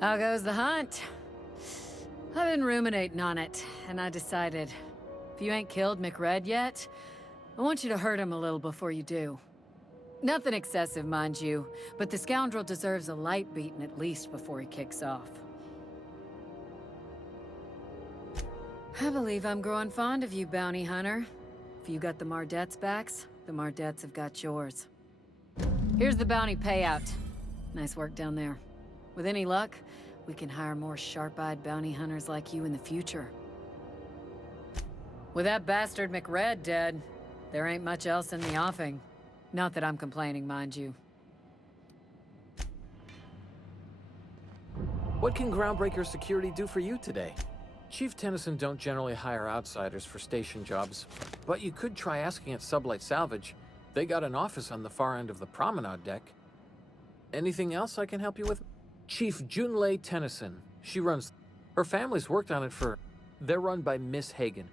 How goes the hunt? I've been ruminating on it, and I decided, if you ain't killed McRed yet, I want you to hurt him a little before you do. Nothing excessive, mind you, but the scoundrel deserves a light beating at least before he kicks off. I believe I'm growing fond of you, bounty hunter. If you got the Mardets' backs, the Mardets have got yours. Here's the bounty payout. Nice work down there. With any luck, we can hire more sharp-eyed bounty hunters like you in the future. With that bastard McRed dead, there ain't much else in the offing. Not that I'm complaining, mind you. What can Groundbreaker Security do for you today? Chief Tennyson don't generally hire outsiders for station jobs, but you could try asking at Sublight Salvage. They got an office on the far end of the promenade deck. Anything else I can help you with? Chief Junlei Tennyson. She runs... Her family's worked on it for... They're run by Miss Hagen.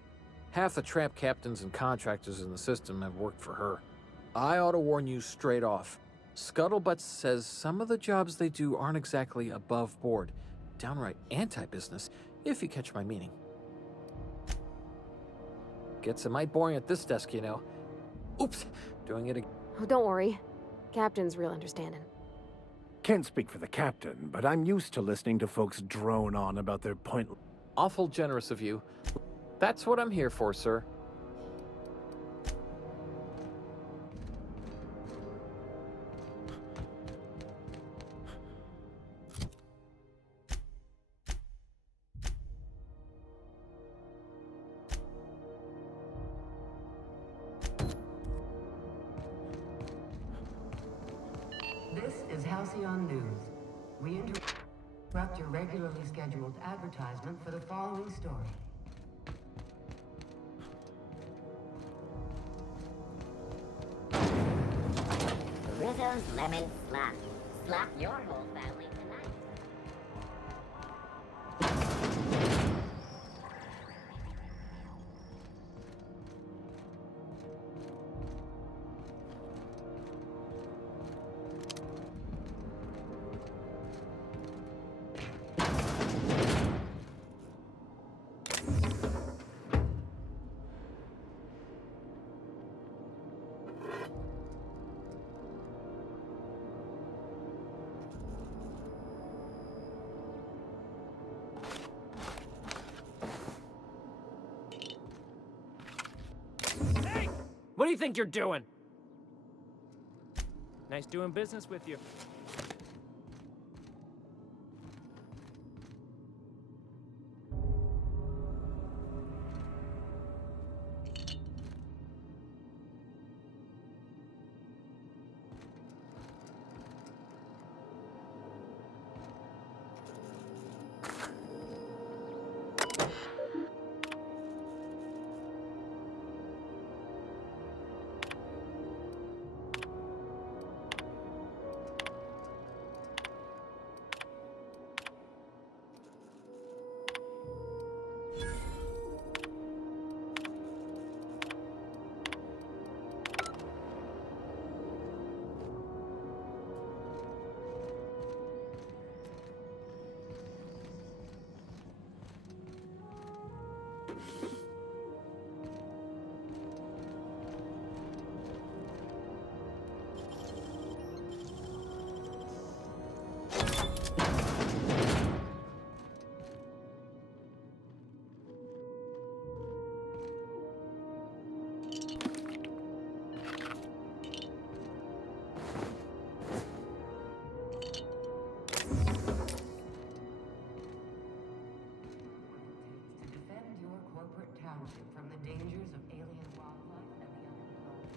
Half the tramp captains and contractors in the system have worked for her. I ought to warn you straight off. Scuttlebutt says some of the jobs they do aren't exactly above board. Downright anti-business, if you catch my meaning. Gets a mite boring at this desk, you know. Oops, doing it again. Oh, don't worry. Captain's real understanding. Can't speak for the captain, but I'm used to listening to folks drone on about their pointless... Awful generous of you. That's what I'm here for, sir. This is Halcyon News. We interrupt your regularly scheduled advertisement for the following story. Rizzo's Lemon Slap. Slap your whole family tonight. What do you think you're doing? Nice doing business with you. To defend your corporate township from the dangers of alien wildlife and the uncontrolled.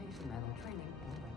Participation level training only.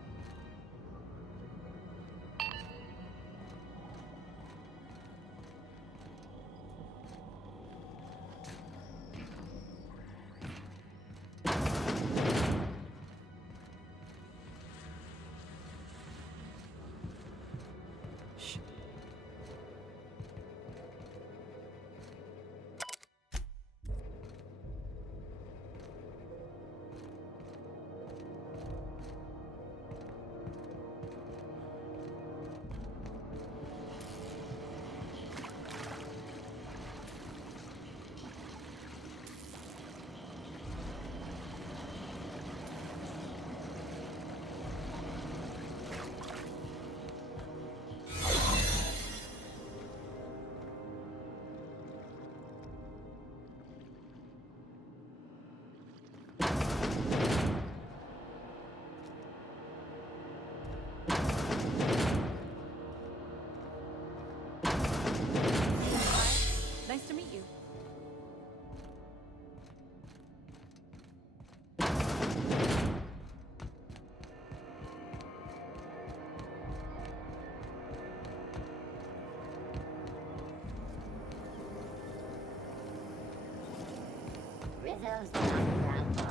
Rizzo's Underground Bar.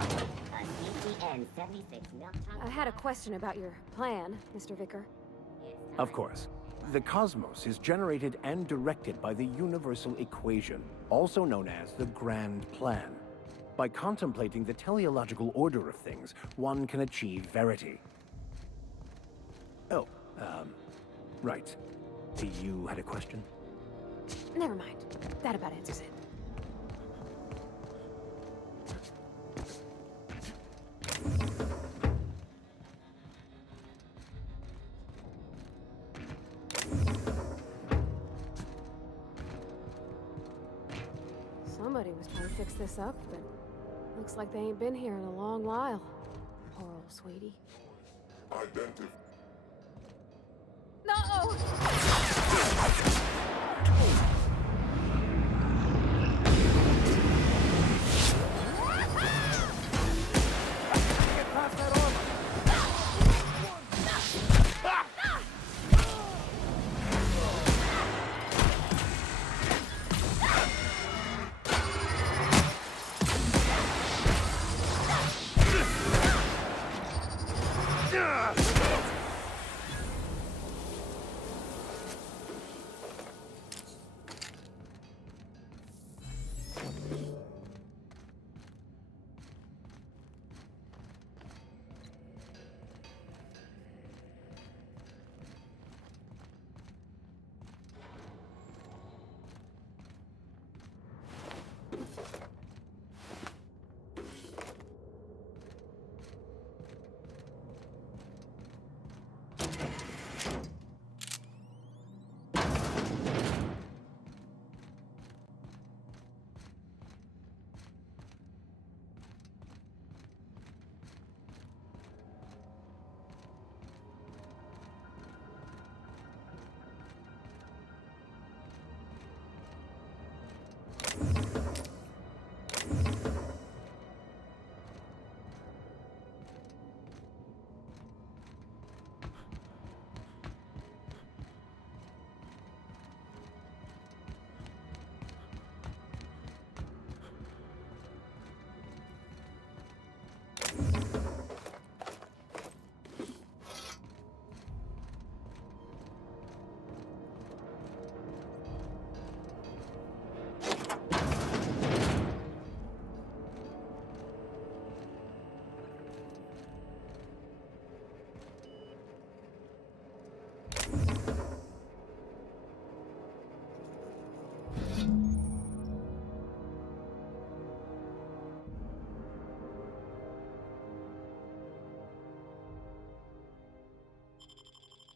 A CCN 76 milk chocolate. I had a question about your plan, Mr. Vicker. Of course. The cosmos is generated and directed by the universal equation, also known as the Grand Plan. By contemplating the teleological order of things, one can achieve verity. Oh, right. You had a question? Never mind. That about answers it. Somebody was trying to fix this up, but looks like they ain't been here in a long while. Poor old sweetie. No!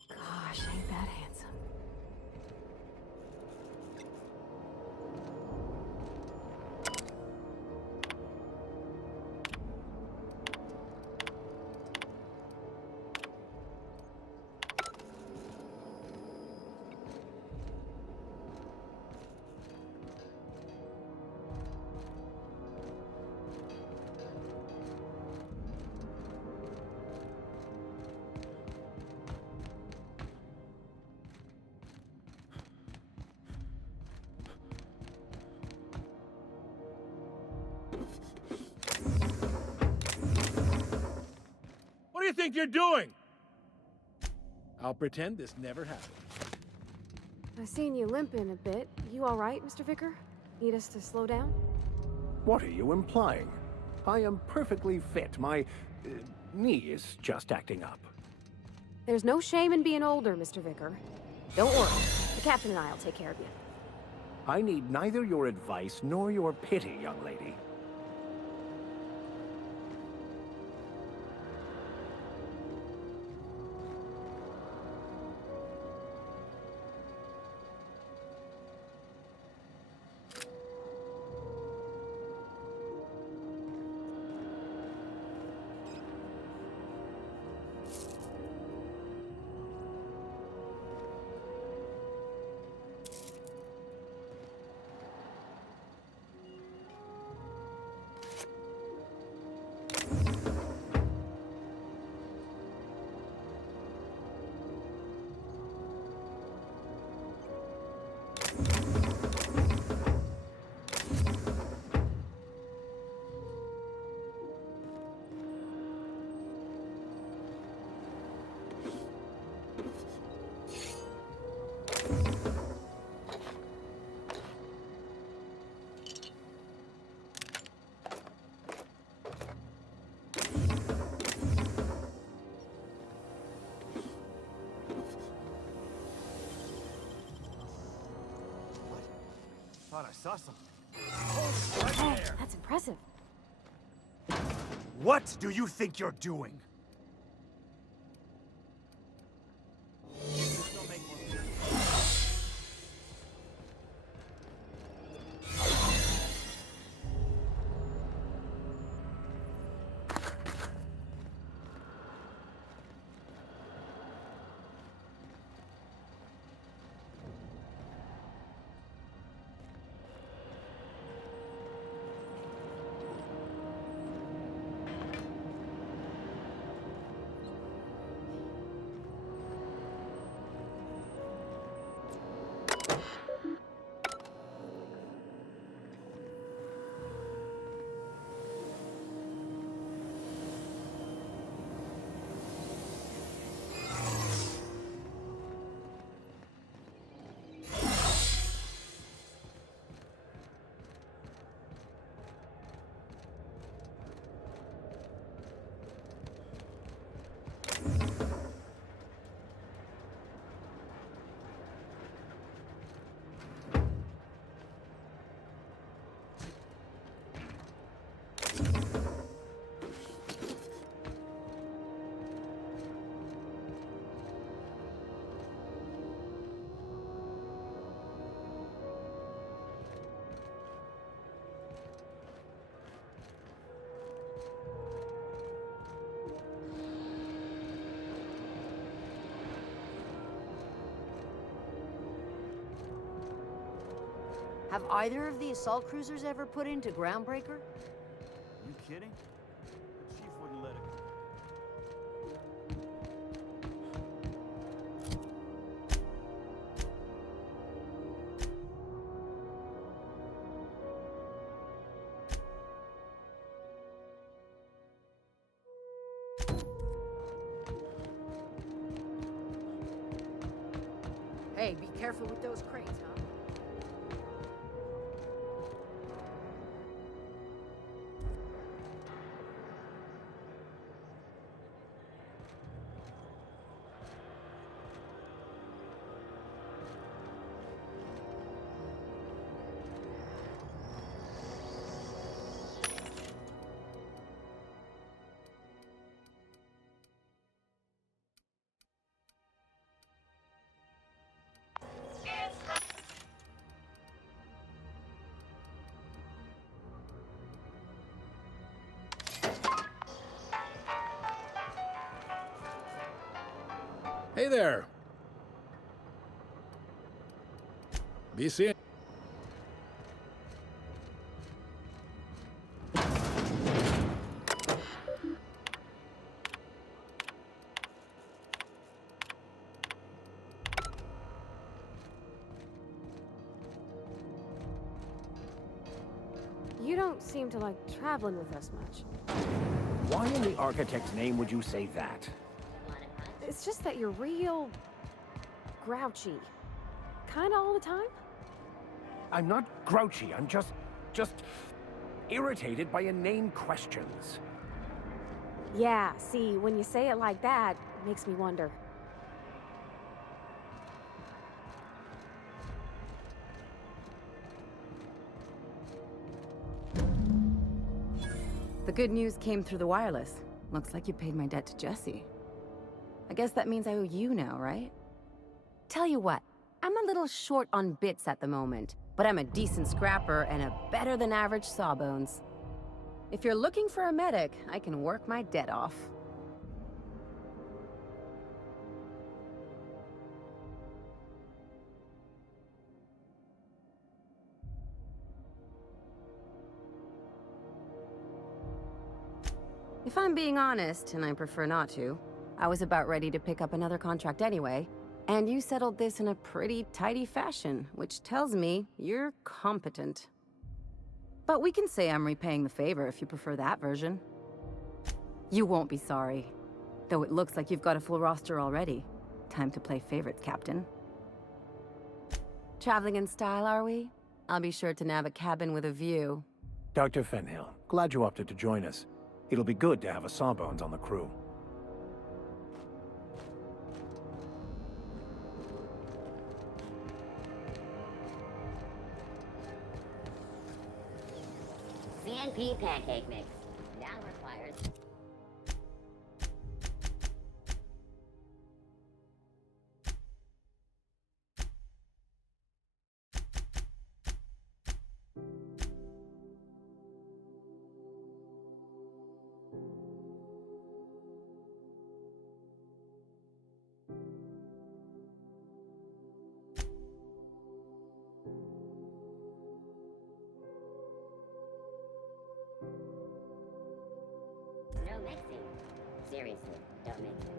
Gosh, ain't that handsome. What do you think you're doing? I'll pretend this never happened. I seen you limping a bit. You all right, Mr. Vicker? Need us to slow down? What are you implying? I am perfectly fit. My knee is just acting up. There's no shame in being older, Mr. Vicker. Don't worry. The captain and I'll take care of you. I need neither your advice nor your pity, young lady. Thought I saw something. Oh, that's impressive. What do you think you're doing? Have either of the assault cruisers ever put into Groundbreaker? You kidding? The chief wouldn't let it go. Hey, be careful with those crates, huh? Hey there. Be seeing. You don't seem to like traveling with us much. Why in the architect's name would you say that? It's just that you're real grouchy. Kinda all the time? I'm not grouchy, I'm just irritated by inane questions. Yeah, see, when you say it like that, it makes me wonder. The good news came through the wireless. Looks like you paid my debt to Jesse. I guess that means I owe you now, right? Tell you what, I'm a little short on bits at the moment, but I'm a decent scrapper and a better-than-average sawbones. If you're looking for a medic, I can work my debt off. If I'm being honest, and I prefer not to, I was about ready to pick up another contract anyway, and you settled this in a pretty tidy fashion, which tells me you're competent. But we can say I'm repaying the favor if you prefer that version. You won't be sorry. Though it looks like you've got a full roster already. Time to play favorites, Captain. Traveling in style, are we? I'll be sure to nab a cabin with a view. Dr. Fenhill, glad you opted to join us. It'll be good to have a Sawbones on the crew. CNP pancake mix. Now requires... No mixing. Seriously, don't mix it.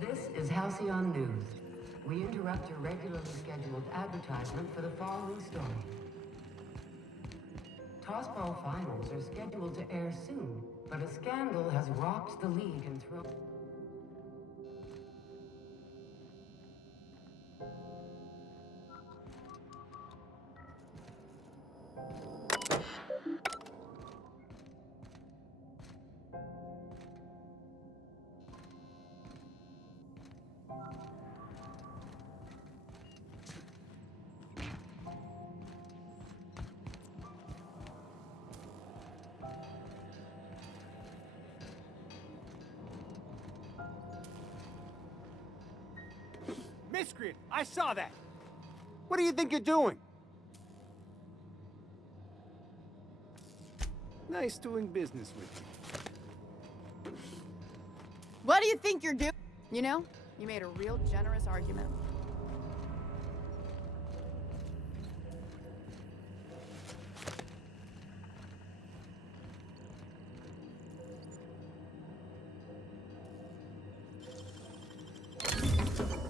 This is Halcyon News. We interrupt your regularly scheduled advertisement for the following story. Tossball finals are scheduled to air soon, but a scandal has rocked the league and thrown... Miscreant! I saw that! What do you think you're doing? Nice doing business with you. What do you think you're doing? You know, you made a real generous argument.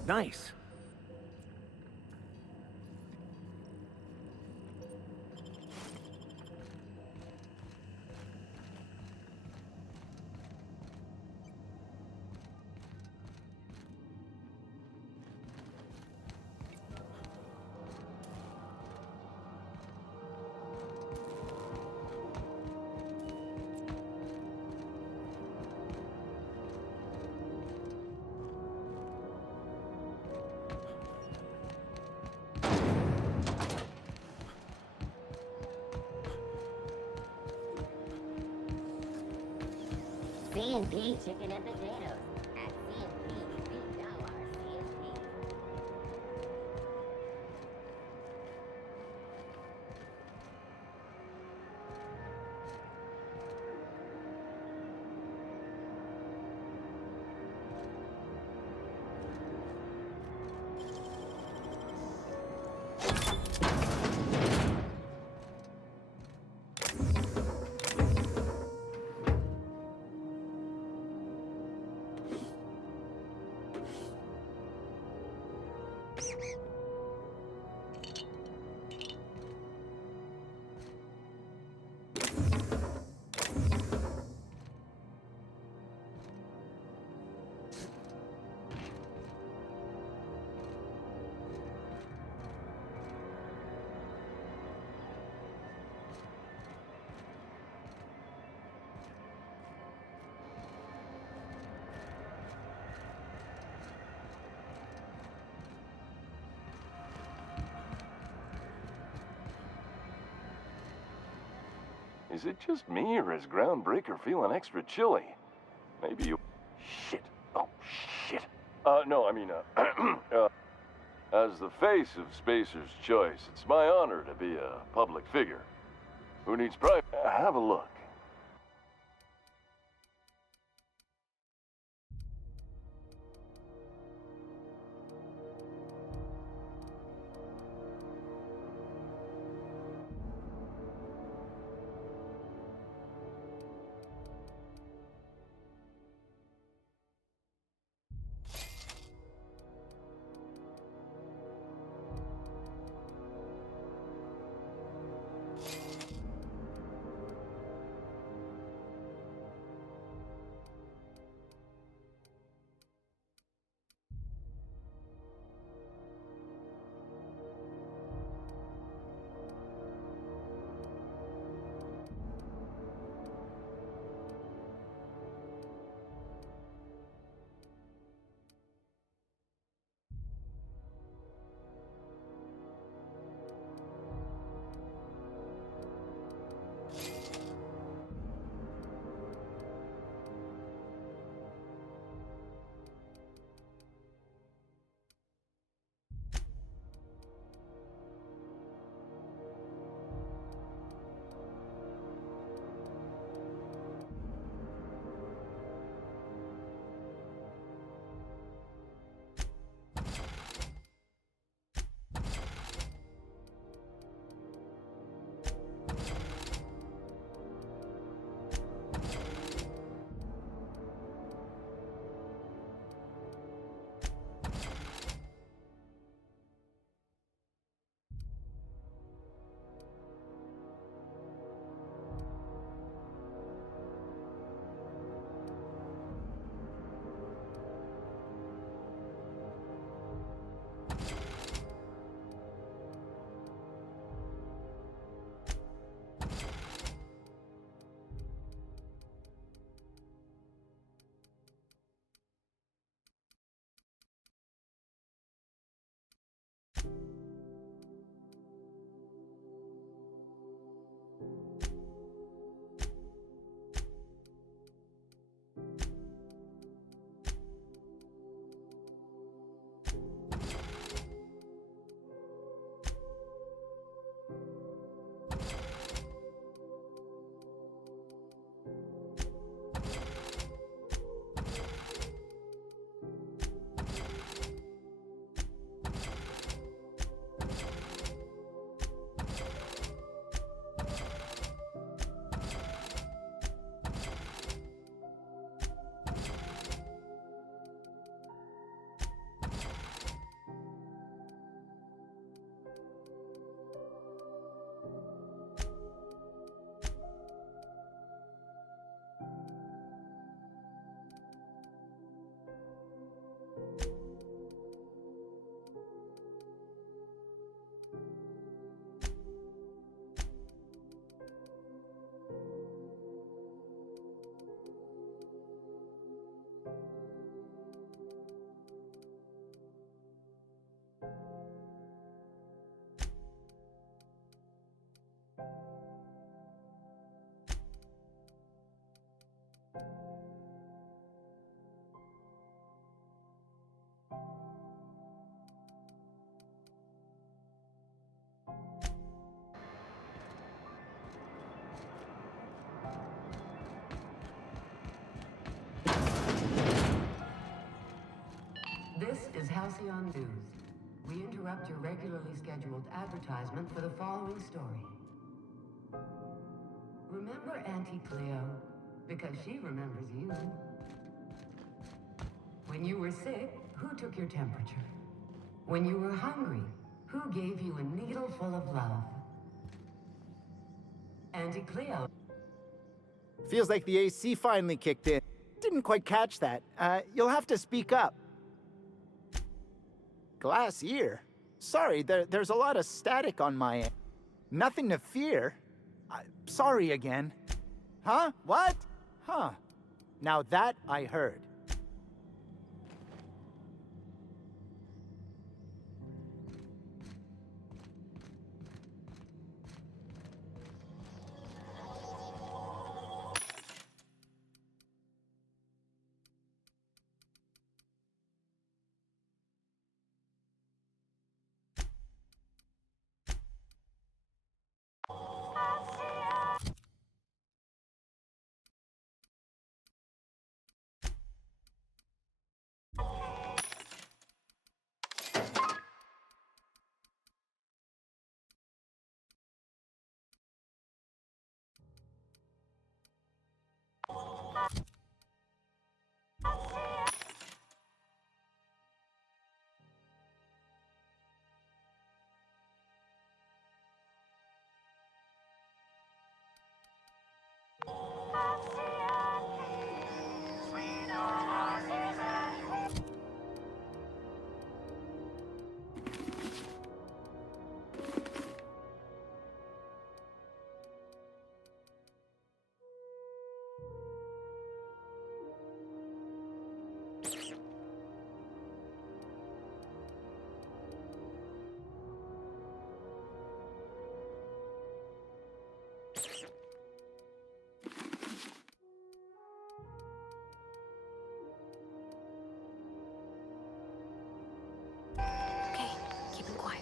Nice. CNP chicken and potatoes. At CNP, we know our CNP. Is it just me, or is Groundbreaker feeling extra chilly? Maybe you... Shit. Oh, shit. No, I mean, as the face of Spacer's Choice, it's my honor to be a public figure. Who needs private? Have a look. This is Halcyon News. We interrupt your regularly scheduled advertisement for the following story. Remember Auntie Cleo? Because she remembers you. When you were sick, who took your temperature? When you were hungry, who gave you a needle full of love? Auntie Cleo. Feels like the AC finally kicked in. Didn't quite catch that. You'll have to speak up. Glass ear? Sorry, there's a lot of static on my end. Nothing to fear. Sorry again. Huh? What? Huh. Now that I heard. Okay, keep him quiet.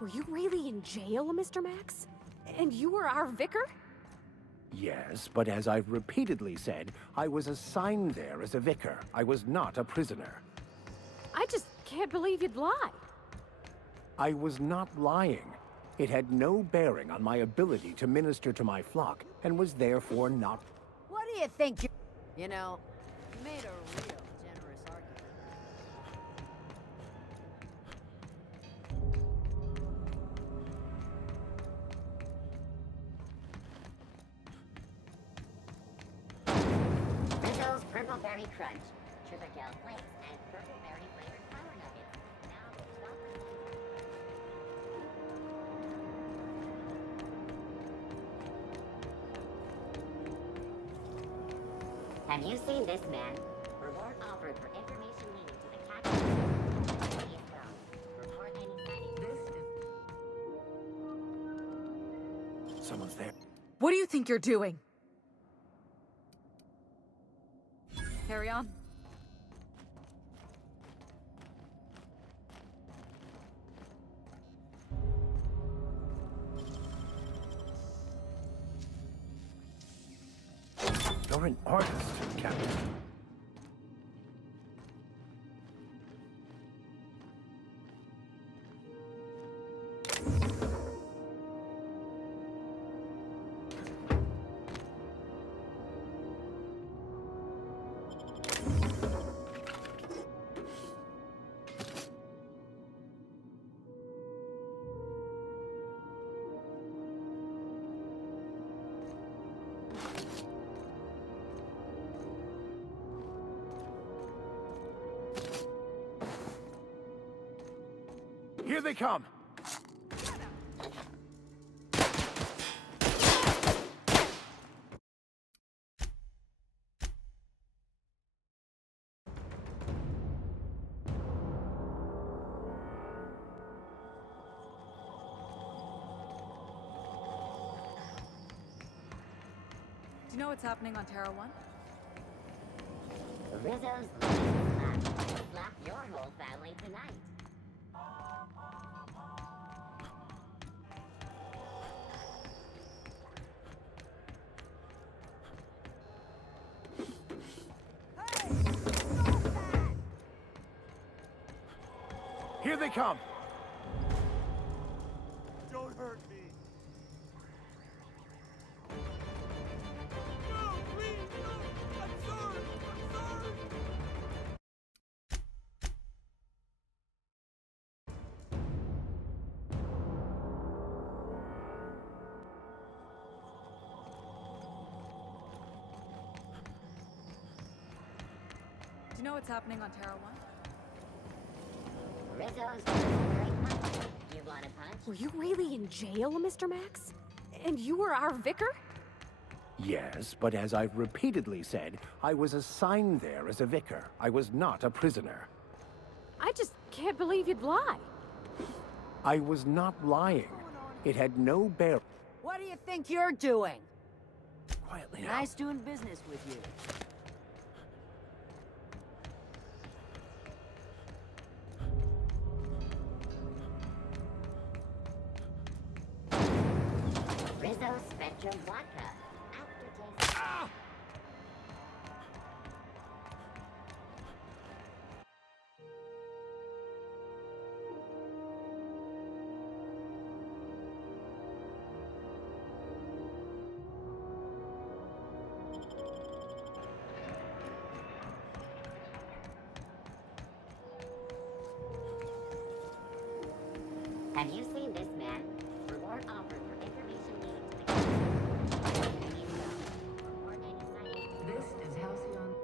Were you really in jail, Mr. Max? And you were our vicar? Yes, but as I've repeatedly said, I was assigned there as a vicar. I was not a prisoner. I just can't believe you'd lie. I was not lying. It had no bearing on my ability to minister to my flock, and was therefore not. What do you think you... You know, you made a real generous argument. Rizzo's Purple Berry Crunch, Triple Flakes, and Purple Berry flavored Power Nuggets. Now 12%. Have you seen this man? Reward offered for information leading to the capture. Report any sightings. Someone's there. What do you think you're doing? Carry on. You're an artist, Captain. Here they come! Do you know what's happening on Terra 1? Rizzo's Lemon Slap. Slap your whole family tonight. Here they come! Don't hurt me. Do you know what's happening on Terra 1? Rizzo's Purple Berry Punch. You want a punch? Were you really in jail, Mr. Max? And you were our vicar? Yes, but as I've repeatedly said, I was assigned there as a vicar. I was not a prisoner. I just can't believe you'd lie. I was not lying. It had no bearing. What do you think you're doing? Quietly now. Nice doing business with you. Rizzo's Spectrum Vodka. Aftertaste. Have you seen this man? Reward offered for information leading to the Report any sightings. This is Halcyon.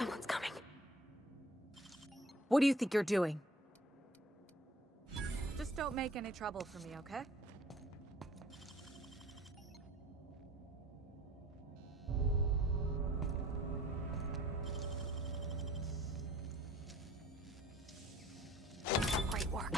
Someone's coming. What do you think you're doing? Just don't make any trouble for me, okay? Great work.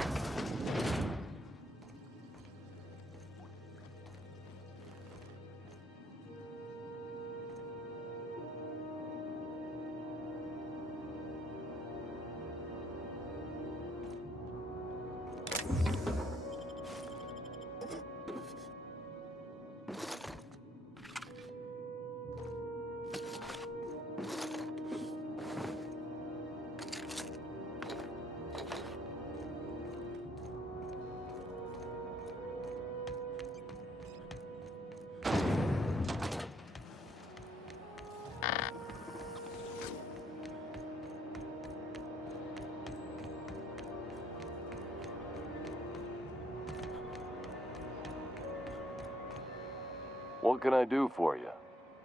What can I do for you?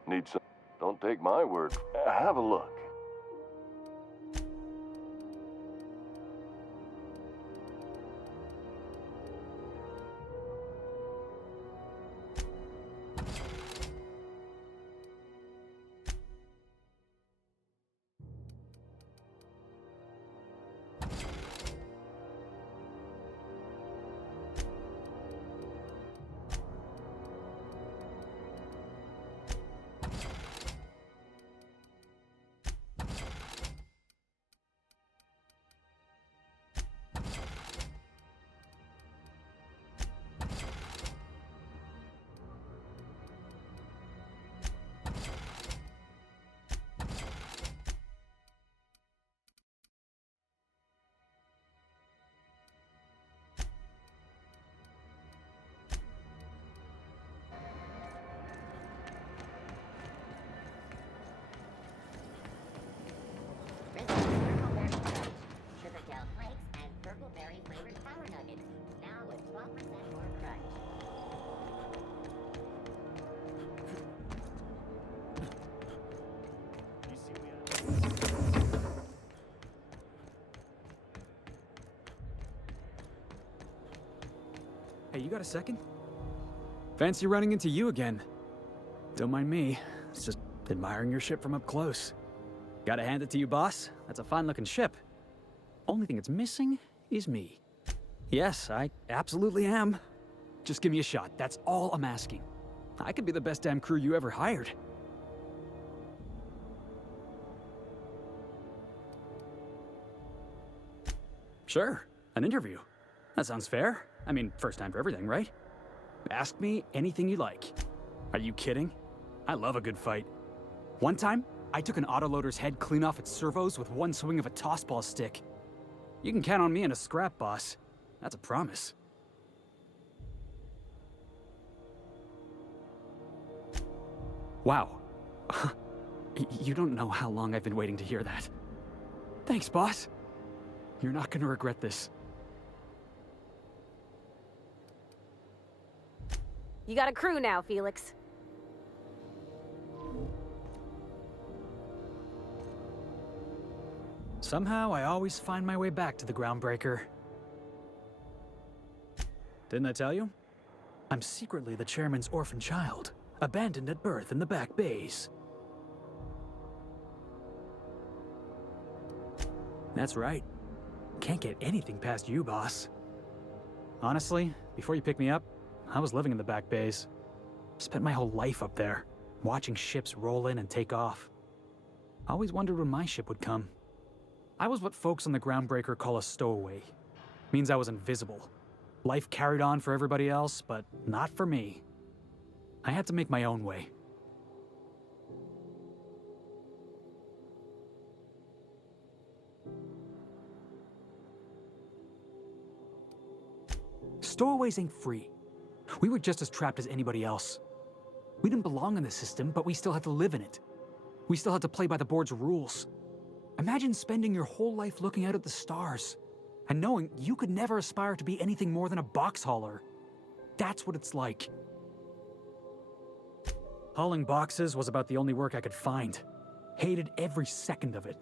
Need some... Don't take my word. Have a look. Hey, you got a second? Fancy running into you again. Don't mind me. It's just admiring your ship from up close. Gotta hand it to you, boss. That's a fine-looking ship. Only thing it's missing is me. Yes, I absolutely am. Just give me a shot. That's all I'm asking. I could be the best damn crew you ever hired. Sure, an interview. That sounds fair. I mean, first time for everything, right? Ask me anything you like. Are you kidding? I love a good fight. One time, I took an autoloader's head clean off its servos with one swing of a tossball stick. You can count on me in a scrap, boss. That's a promise. Wow. You don't know how long I've been waiting to hear that. Thanks, boss. You're not gonna regret this. You got a crew now, Felix. Somehow, I always find my way back to the Groundbreaker. Didn't I tell you? I'm secretly the chairman's orphan child, abandoned at birth in the back bays. That's right. Can't get anything past you, boss. Honestly, before you picked me up, I was living in the back bays. Spent my whole life up there, watching ships roll in and take off. Always wondered when my ship would come. I was what folks on the Groundbreaker call a stowaway. Means I was invisible. Life carried on for everybody else, but not for me. I had to make my own way. Stowaways ain't free. We were just as trapped as anybody else. We didn't belong in the system, but we still had to live in it. We still had to play by the board's rules. Imagine spending your whole life looking out at the stars, and knowing you could never aspire to be anything more than a box hauler. That's what it's like. Hauling boxes was about the only work I could find. Hated every second of it.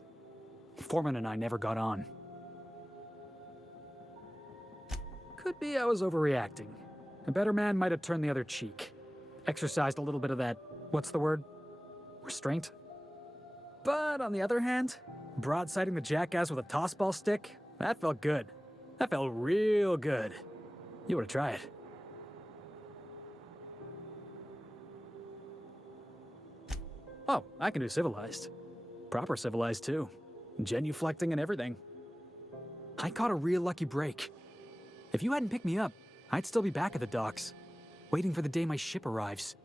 Foreman and I never got on. Could be I was overreacting. A better man might have turned the other cheek. Exercised a little bit of that, what's the word? Restraint? But on the other hand, broadsiding the jackass with a tossball stick, that felt good. That felt real good. You ought to try it. Oh, I can do civilized. Proper civilized, too. Genuflecting and everything. I caught a real lucky break. If you hadn't picked me up, I'd still be back at the docks, waiting for the day my ship arrives.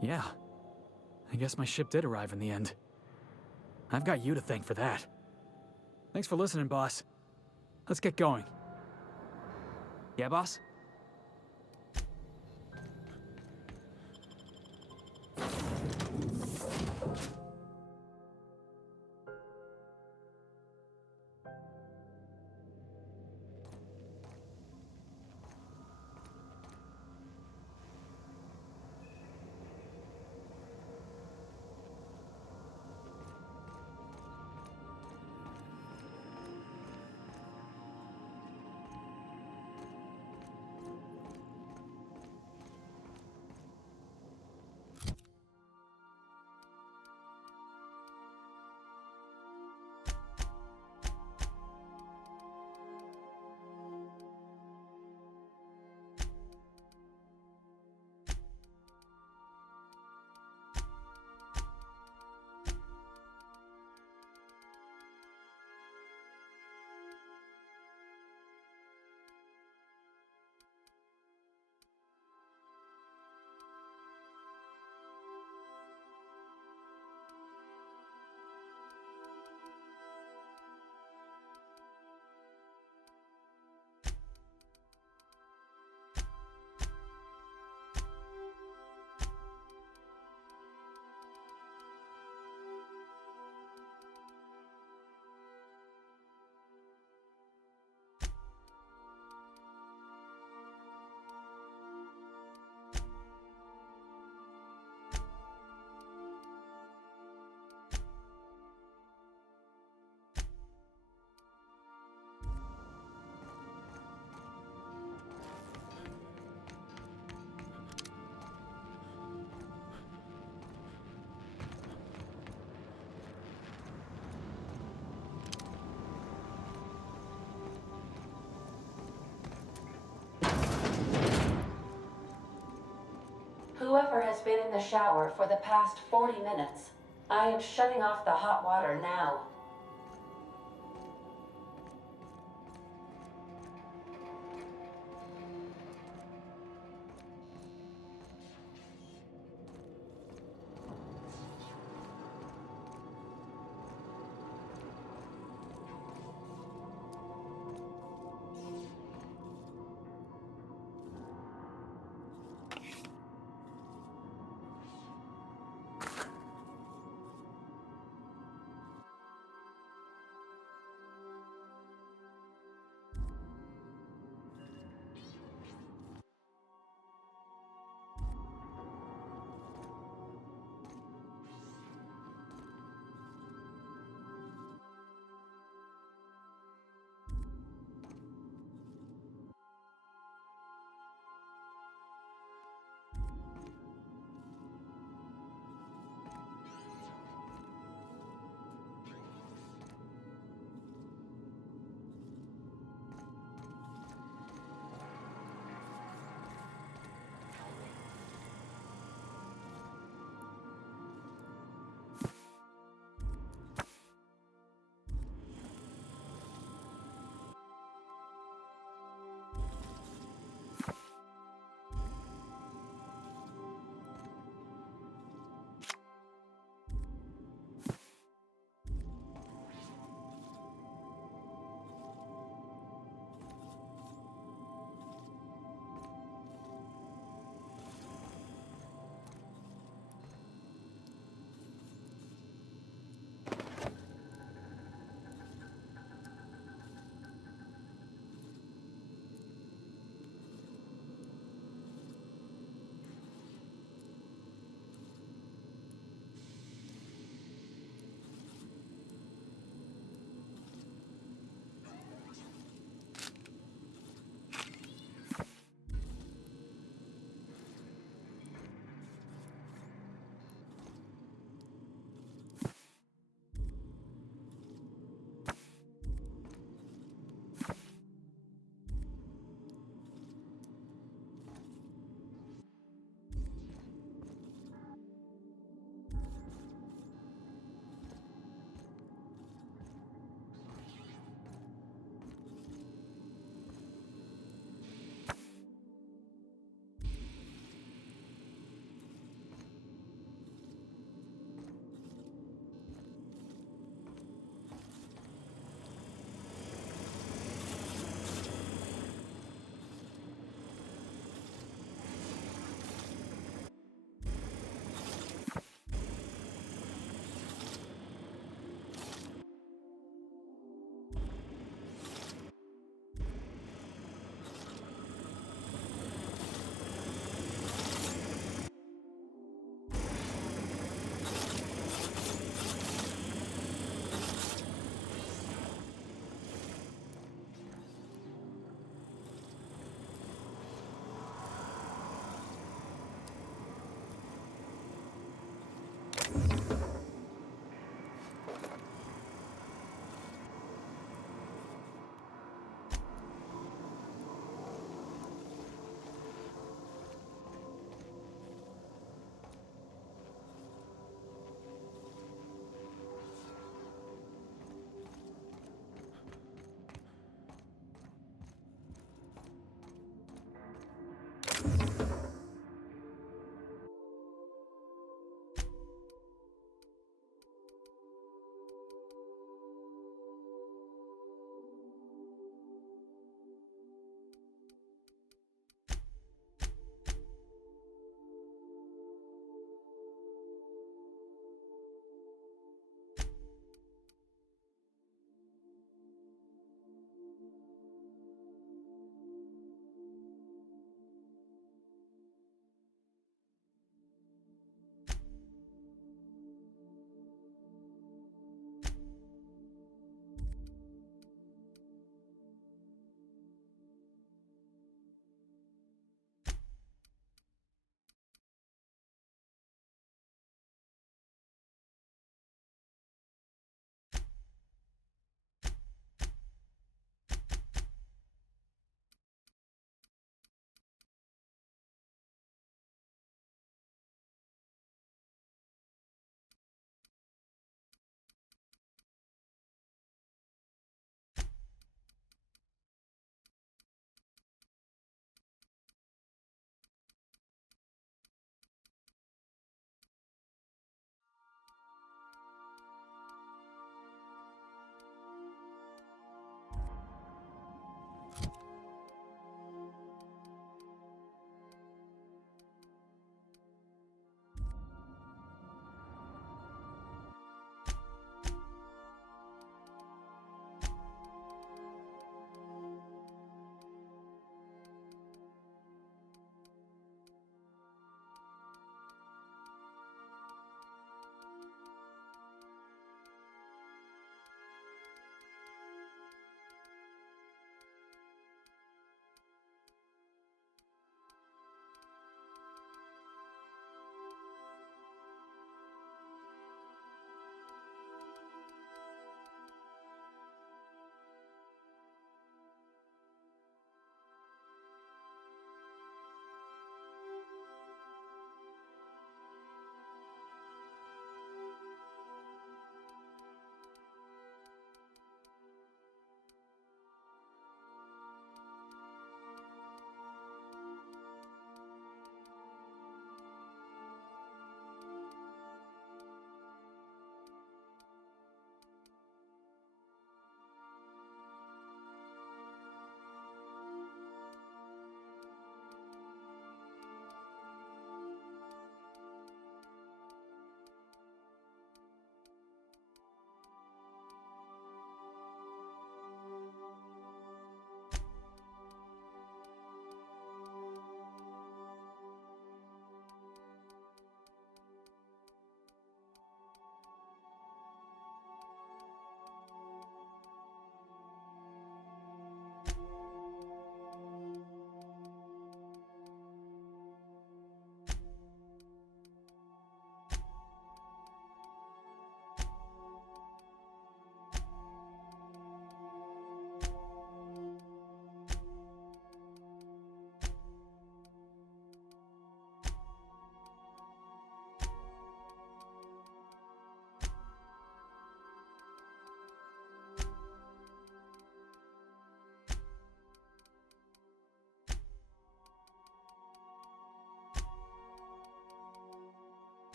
Yeah. I guess my ship did arrive in the end. I've got you to thank for that. Thanks for listening, boss. Let's get going. Yeah, boss? Whoever has been in the shower for the past 40 minutes, I am shutting off the hot water now.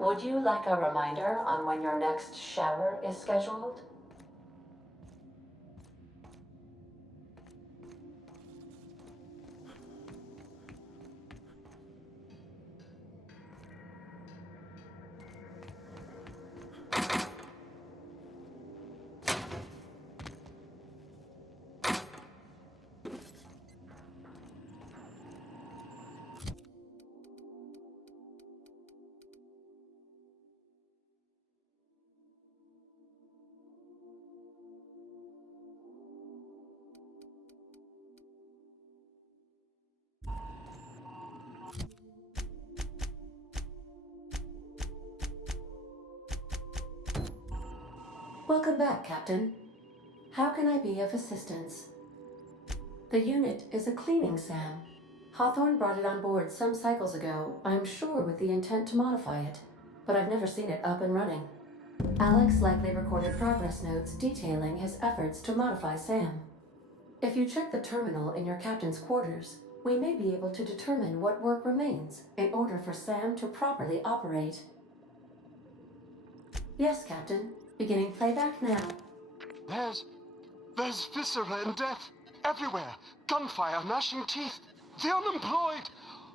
Would you like a reminder on when your next shower is scheduled? Welcome back, Captain. How can I be of assistance? The unit is a cleaning SAM. Hawthorne brought it on board some cycles ago, I'm sure with the intent to modify it, but I've never seen it up and running. Alex likely recorded progress notes detailing his efforts to modify SAM. If you check the terminal in your captain's quarters, we may be able to determine what work remains in order for SAM to properly operate. Yes, Captain. Beginning playback now. There's viscera and death everywhere. Gunfire, gnashing teeth. The unemployed.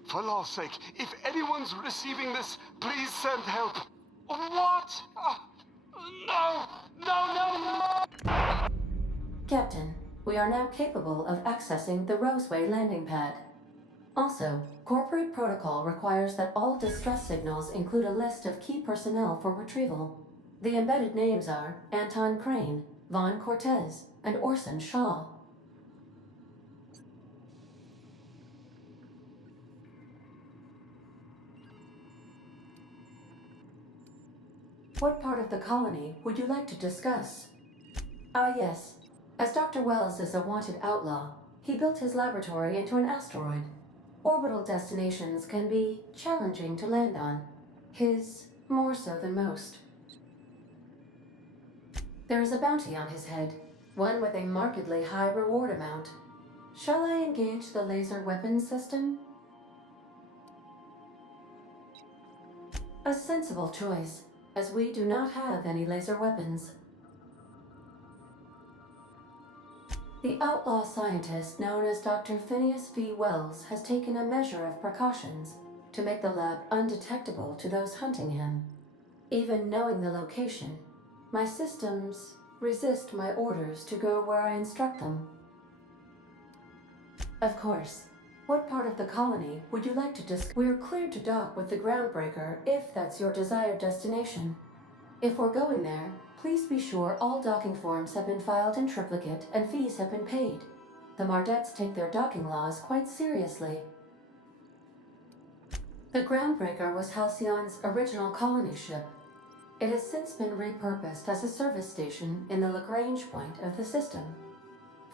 For law's sake, if anyone's receiving this, please send help. What? No! Captain, we are now capable of accessing the Roseway landing pad. Also, corporate protocol requires that all distress signals include a list of key personnel for retrieval. The embedded names are Anton Crane, Vaughn Cortez, and Orson Shaw. What part of the colony would you like to discuss? Ah, yes. As Dr. Wells is a wanted outlaw, he built his laboratory into an asteroid. Orbital destinations can be challenging to land on. His more so than most. There is a bounty on his head, one with a markedly high reward amount. Shall I engage the laser weapons system? A sensible choice, as we do not have any laser weapons. The outlaw scientist known as Dr. Phineas V. Wells has taken a measure of precautions to make the lab undetectable to those hunting him. Even knowing the location, my systems resist my orders to go where I instruct them. Of course. What part of the colony would you like to discuss? We're cleared to dock with the Groundbreaker if that's your desired destination. If we're going there, please be sure all docking forms have been filed in triplicate and fees have been paid. The Mardettes take their docking laws quite seriously. The Groundbreaker was Halcyon's original colony ship. It has since been repurposed as a service station in the Lagrange point of the system.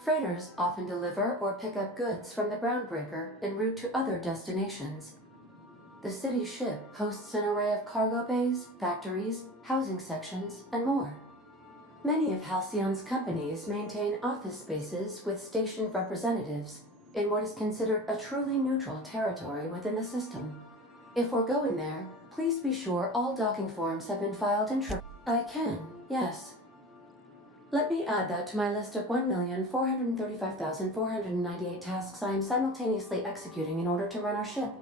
Freighters often deliver or pick up goods from the Groundbreaker en route to other destinations. The city ship hosts an array of cargo bays, factories, housing sections, and more. Many of Halcyon's companies maintain office spaces with station representatives in what is considered a truly neutral territory within the system. If we're going there, please be sure all docking forms have been filed in I can, yes. Let me add that to my list of 1,435,498 tasks I am simultaneously executing in order to run our ship.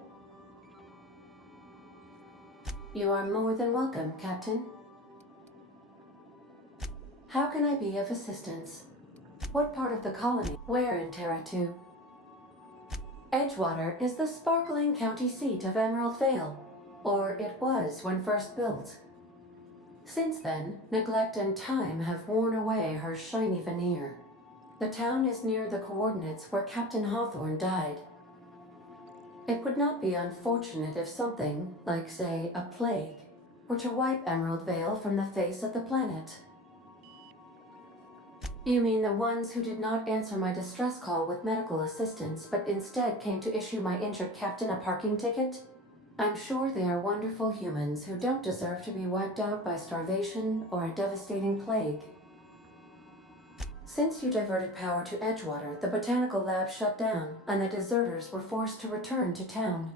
You are more than welcome, Captain. How can I be of assistance? What part of the colony? Where in Terra 2? Edgewater is the sparkling county seat of Emerald Vale, or it was when first built. Since then, neglect and time have worn away her shiny veneer. The town is near the coordinates where Captain Hawthorne died. It would not be unfortunate if something, like say, a plague, were to wipe Emerald Vale from the face of the planet. You mean the ones who did not answer my distress call with medical assistance, but instead came to issue my injured captain a parking ticket? I'm sure they are wonderful humans who don't deserve to be wiped out by starvation or a devastating plague. Since you diverted power to Edgewater, the botanical lab shut down, and the deserters were forced to return to town.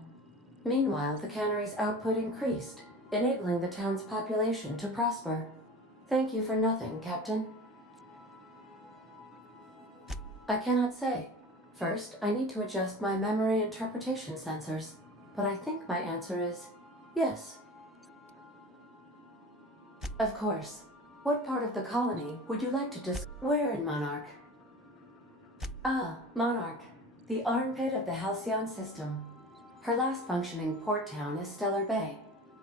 Meanwhile, the cannery's output increased, enabling the town's population to prosper. Thank you for nothing, Captain. I cannot say. First, I need to adjust my memory interpretation sensors, but I think my answer is yes. Of course. What part of the colony would you like to Where in Monarch? Ah, Monarch. The armpit of the Halcyon system. Her last functioning port town is Stellar Bay.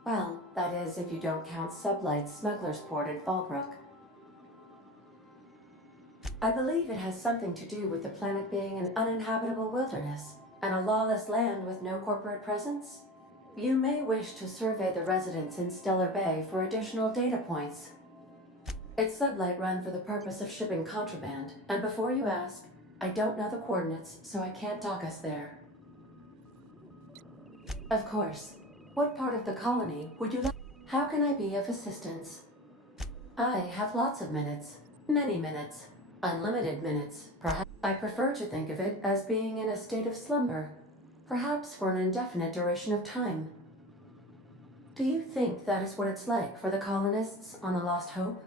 Well, that is if you don't count Sublight's Smuggler's Port at Fallbrook. I believe it has something to do with the planet being an uninhabitable wilderness and a lawless land with no corporate presence. You may wish to survey the residents in Stellar Bay for additional data points. It's Sublight run for the purpose of shipping contraband, and before you ask, I don't know the coordinates, so I can't dock us there. Of course. What part of the colony would you like? How can I be of assistance? I have lots of minutes. Many minutes. Unlimited minutes, perhaps. I prefer to think of it as being in a state of slumber, perhaps for an indefinite duration of time. Do you think that is what it's like for the colonists on the Lost Hope?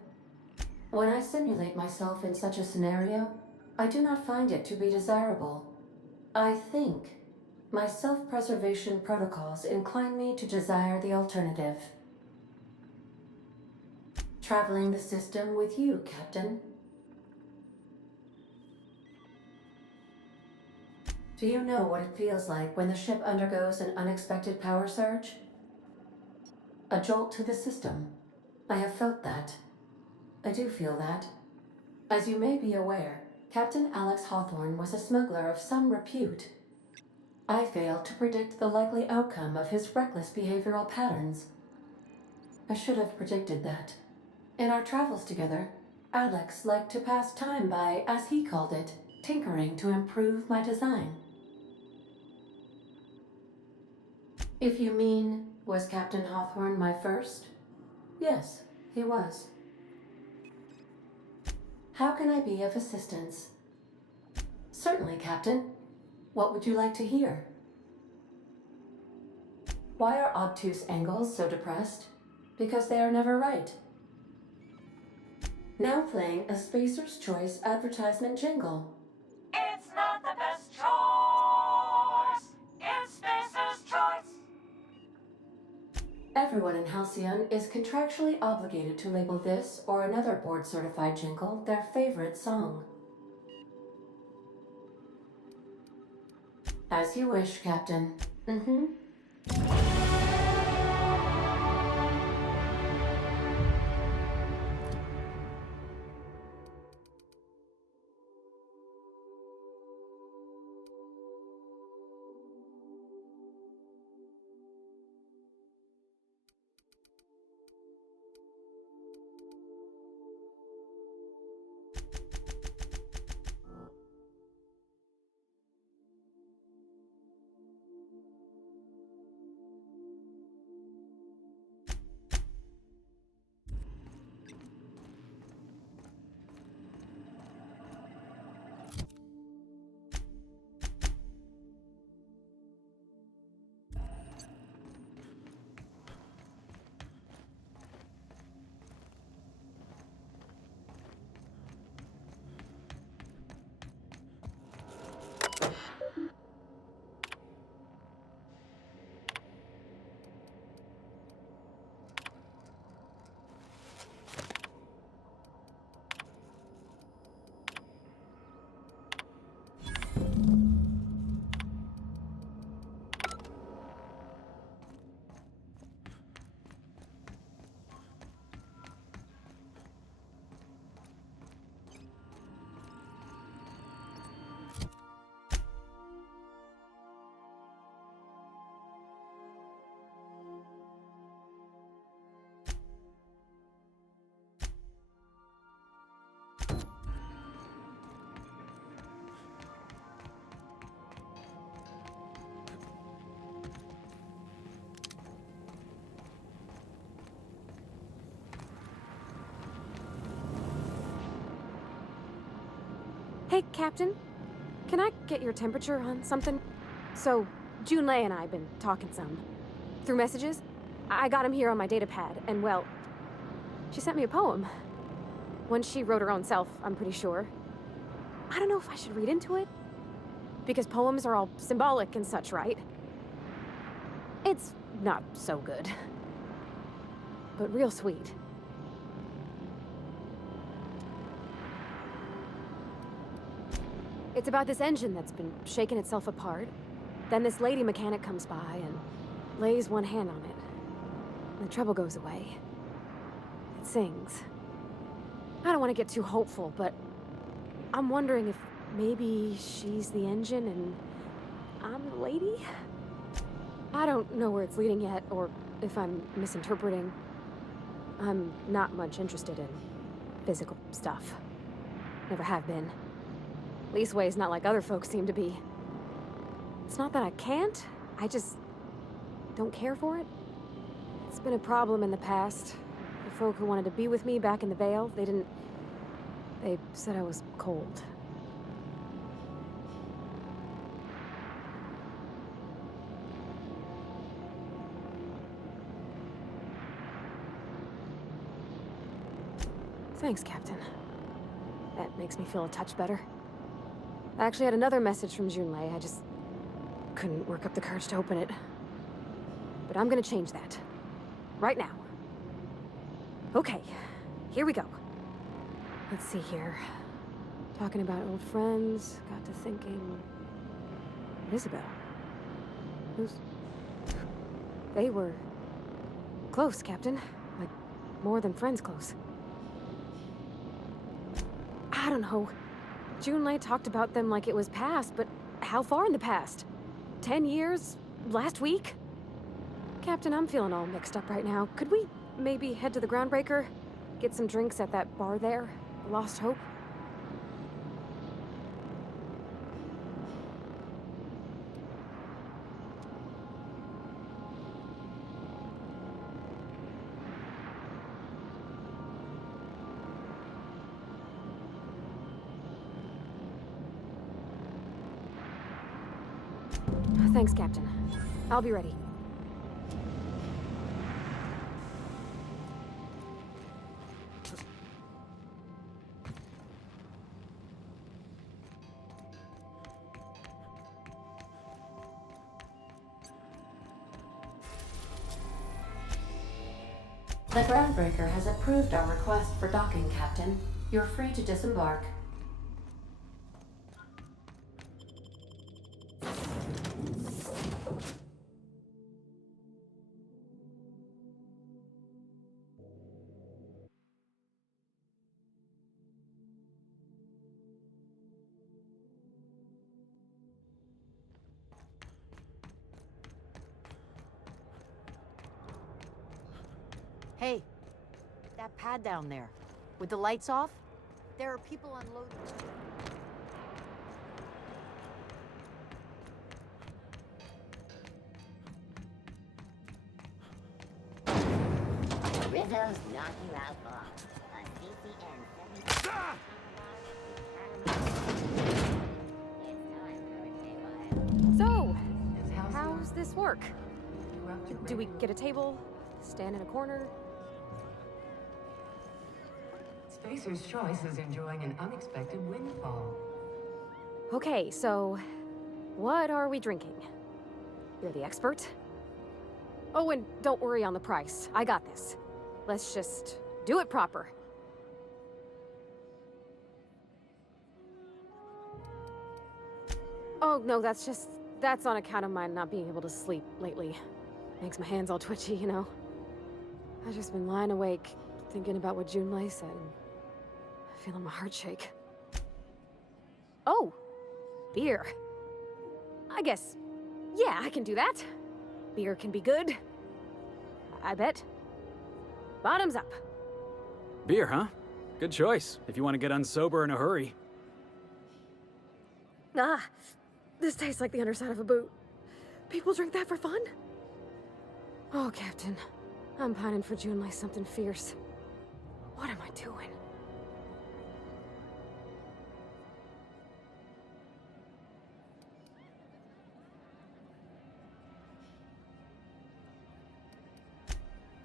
When I simulate myself in such a scenario, I do not find it to be desirable. I think my self-preservation protocols incline me to desire the alternative. Traveling the system with you, Captain. Do you know what it feels like when the ship undergoes an unexpected power surge? A jolt to the system. I have felt that. I do feel that. As you may be aware, Captain Alex Hawthorne was a smuggler of some repute. I failed to predict the likely outcome of his reckless behavioral patterns. I should have predicted that. In our travels together, Alex liked to pass time by, as he called it, tinkering to improve my design. If you mean, was Captain Hawthorne my first? Yes, he was. How can I be of assistance? Certainly, Captain. What would you like to hear? Why are obtuse angles so depressed? Because they are never right. Now playing a Spacer's Choice advertisement jingle. It's not the best choice. It's Spacer's Choice. Everyone in Halcyon is contractually obligated to label this or another board-certified jingle their favorite song. As you wish, Captain. Hey, Captain. Can I get your temperature on something? So, Junlei and I have been talking some. Through messages? I got him here on my datapad, and well, she sent me a poem. One she wrote her own self, I'm pretty sure. I don't know if I should read into it, because poems are all symbolic and such, right? It's not so good, but real sweet. It's about this engine that's been shaking itself apart. Then this lady mechanic comes by and lays one hand on it. The trouble goes away. It sings. I don't want to get too hopeful, but I'm wondering if maybe she's the engine and I'm the lady? I don't know where it's leading yet, or if I'm misinterpreting. I'm not much interested in physical stuff. Never have been. Leastway's not like other folks seem to be. It's not that I can't, I just don't care for it. It's been a problem in the past. The folk who wanted to be with me back in the Vale, they said I was cold. Thanks, Captain. That makes me feel a touch better. I actually had another message from Junlei. I just couldn't work up the courage to open it. But I'm gonna change that. Right now. Okay, here we go. Let's see here. Talking about old friends, got to thinking... Isabel. They were... close, Captain. Like, more than friends close. I don't know. Junlei talked about them like it was past, but how far in the past? 10 years? Last week? Captain, I'm feeling all mixed up right now. Could we maybe head to the Groundbreaker? Get some drinks at that bar there? Lost Hope? Thanks, Captain. I'll be ready. The Groundbreaker has approved our request for docking, Captain. You're free to disembark. Hey, that pad down there, with the lights off, there are people unloading. Rizzo's Knock You Out Ball on CCN 70. So, how's this work? Do we get a table? Stand in a corner? Spacer's Choice is enjoying an unexpected windfall. Okay, so what are we drinking? You're the expert? Oh, and don't worry on the price. I got this. Let's just do it proper. Oh, no, that's on account of my not being able to sleep lately. Makes my hands all twitchy, you know? I've just been lying awake, thinking about what Junlei said, and feeling my heart shake. Oh, beer. I guess, yeah, I can do that. Beer can be good. I bet. Bottoms up. Beer, huh? Good choice, if you want to get unsober in a hurry. Ah, this tastes like the underside of a boot. People drink that for fun? Oh, Captain. I'm pining for Junlei something fierce. What am I doing?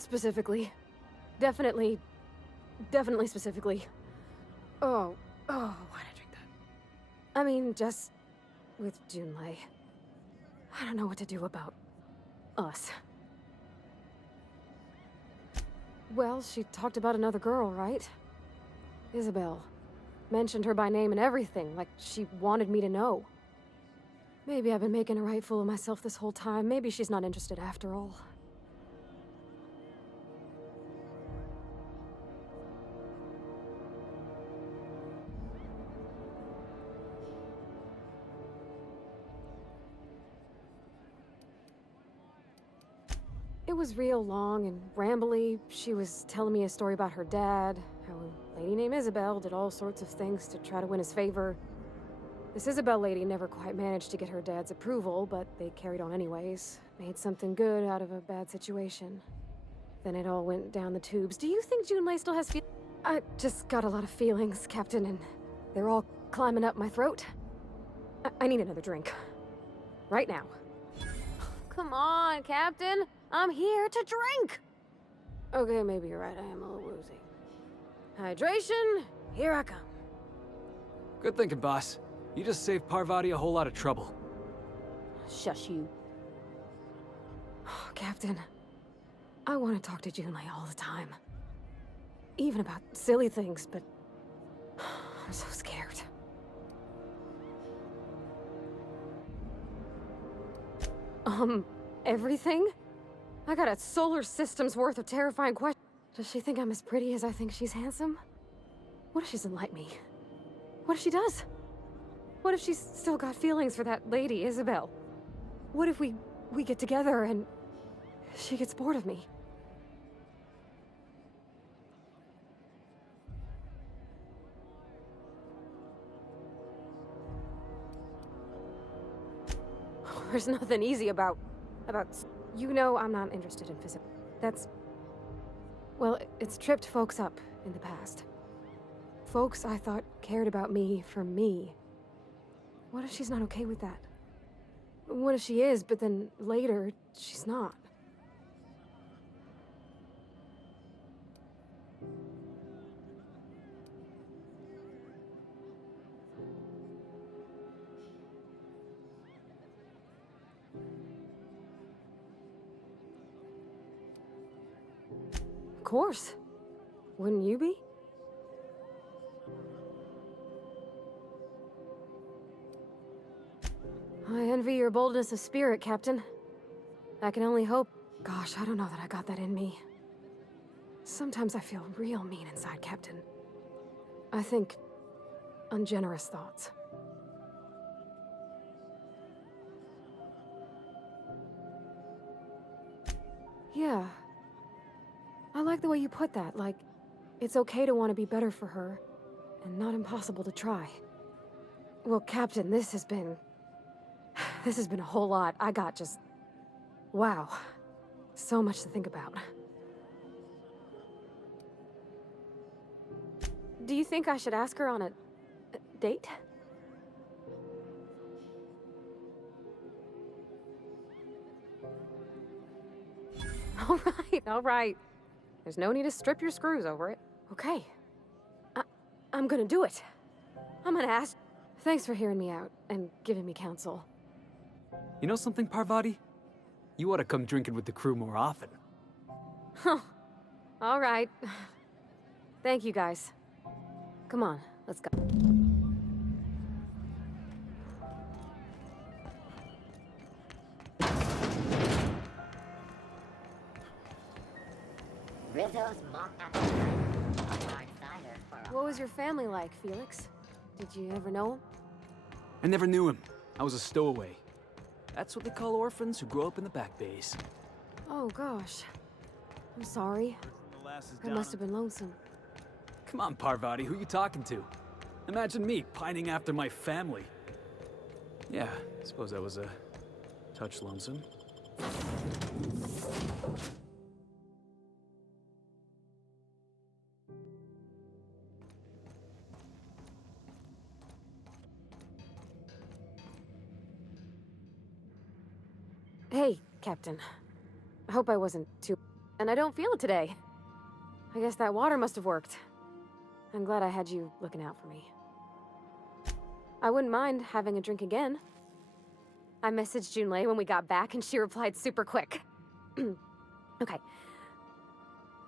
Specifically. Definitely specifically. Oh, why'd I drink that? I mean, just with Junlei. I don't know what to do about us. Well, she talked about another girl, right? Isabel. Mentioned her by name and everything, like she wanted me to know. Maybe I've been making a right fool of myself this whole time. Maybe she's not interested after all. It was real long and rambly. She was telling me a story about her dad, how a lady named Isabel did all sorts of things to try to win his favor. This Isabel lady never quite managed to get her dad's approval, but they carried on anyways. Made something good out of a bad situation. Then it all went down the tubes. Do you think Junlei still has feelings? I just got a lot of feelings, Captain, and they're all climbing up my throat. I need another drink. Right now. Come on, Captain. I'm here to drink! Okay, maybe you're right. I am a little woozy. Hydration, here I come. Good thinking, boss. You just saved Parvati a whole lot of trouble. Shush you. Captain, I want to talk to Junlei all the time. Even about silly things, but I'm so scared. Everything? I got a solar system's worth of terrifying questions. Does she think I'm as pretty as I think she's handsome? What if she doesn't like me? What if she does? What if she's still got feelings for that lady, Isabel? What if we get together and she gets bored of me? There's nothing easy about... You know I'm not interested in physical... That's... Well, it's tripped folks up in the past. Folks I thought cared about me for me. What if she's not okay with that? What if she is, but then later, she's not? Of course. Wouldn't you be? I envy your boldness of spirit, Captain. I can only hope... Gosh, I don't know that I got that in me. Sometimes I feel real mean inside, Captain. I think ungenerous thoughts. Yeah. I like the way you put that, like, it's okay to want to be better for her, and not impossible to try. Well, Captain, this has been a whole lot. I got just... Wow. So much to think about. Do you think I should ask her on a date? All right. There's no need to strip your screws over it. Okay. I'm gonna do it. I'm gonna ask... Thanks for hearing me out and giving me counsel. You know something, Parvati? You ought to come drinking with the crew more often. Huh. All right. Thank you, guys. Come on, let's go. Rizzo's mock apple cider. Hard cider for a What was your family like, Felix? Did you ever know him? I never knew him. I was a stowaway. That's what they call orphans who grow up in the back bays. Oh, gosh. I'm sorry. I must have been lonesome. Come on, Parvati, who you talking to? Imagine me pining after my family. Yeah, I suppose I was a touch lonesome. Hey, Captain. I hope I wasn't too... and I don't feel it today. I guess that water must have worked. I'm glad I had you looking out for me. I wouldn't mind having a drink again. I messaged Junlei when we got back, and she replied super quick. Okay.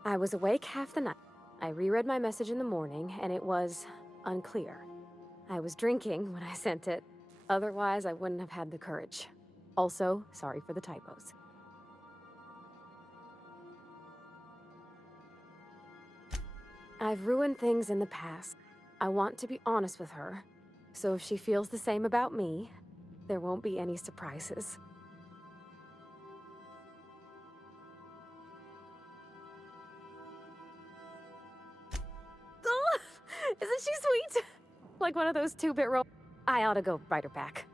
I was awake half the night. I reread my message in the morning, and it was unclear. I was drinking when I sent it. Otherwise, I wouldn't have had the courage. Also, sorry for the typos. I've ruined things in the past. I want to be honest with her, so if she feels the same about me, there won't be any surprises. Oh, isn't she sweet? Like one of those 2-bit I ought to go write her back.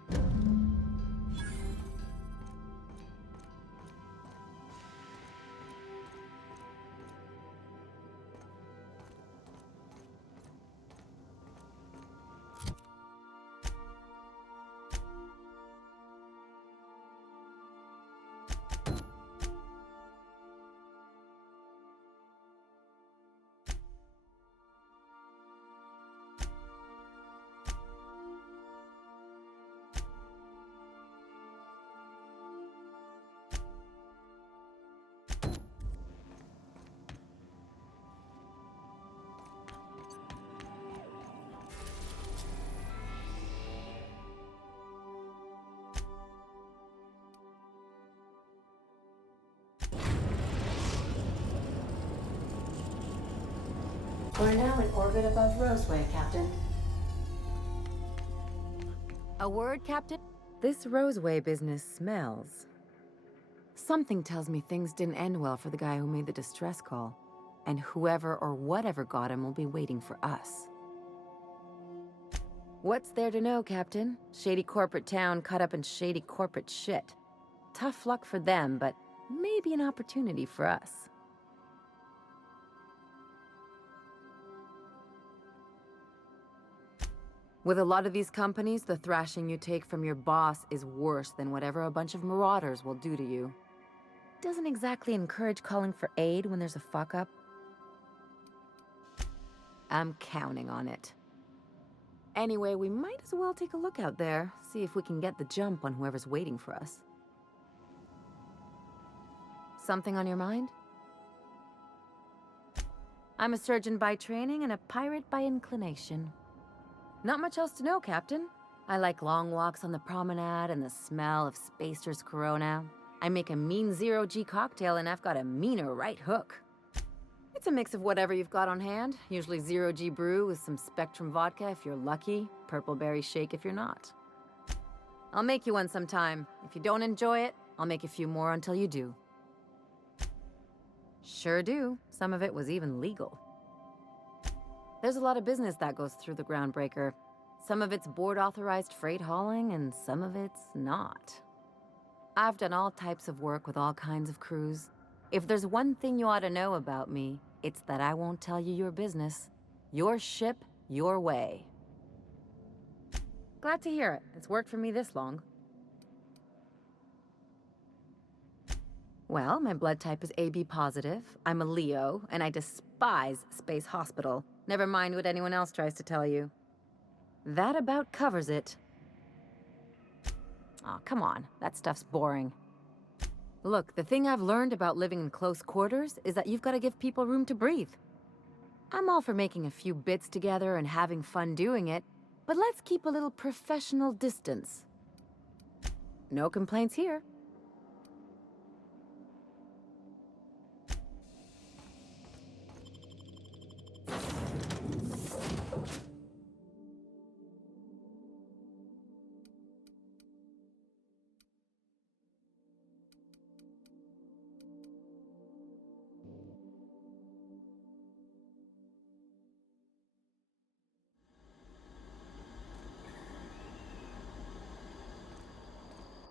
We're now in orbit above Roseway, Captain. A word, Captain? This Roseway business smells. Something tells me things didn't end well for the guy who made the distress call. And whoever or whatever got him will be waiting for us. What's there to know, Captain? Shady corporate town caught up in shady corporate shit. Tough luck for them, but maybe an opportunity for us. With a lot of these companies, the thrashing you take from your boss is worse than whatever a bunch of marauders will do to you. Doesn't exactly encourage calling for aid when there's a fuck-up. I'm counting on it. Anyway, we might as well take a look out there, see if we can get the jump on whoever's waiting for us. Something on your mind? I'm a surgeon by training and a pirate by inclination. Not much else to know, Captain. I like long walks on the promenade and the smell of Spacer's Corona. I make a mean zero-G cocktail and I've got a meaner right hook. It's a mix of whatever you've got on hand, usually zero-G brew with some Spectrum vodka if you're lucky, purple berry shake if you're not. I'll make you one sometime. If you don't enjoy it, I'll make a few more until you do. Sure do. Some of it was even legal. There's a lot of business that goes through the Groundbreaker. Some of it's board-authorized freight hauling, and some of it's not. I've done all types of work with all kinds of crews. If there's one thing you ought to know about me, it's that I won't tell you your business. Your ship, your way. Glad to hear it. It's worked for me this long. Well, my blood type is AB positive. I'm a Leo, and I despise Space Hospital. Never mind what anyone else tries to tell you. That about covers it. Aw, come on. That stuff's boring. Look, the thing I've learned about living in close quarters is that you've got to give people room to breathe. I'm all for making a few bits together and having fun doing it, but let's keep a little professional distance. No complaints here.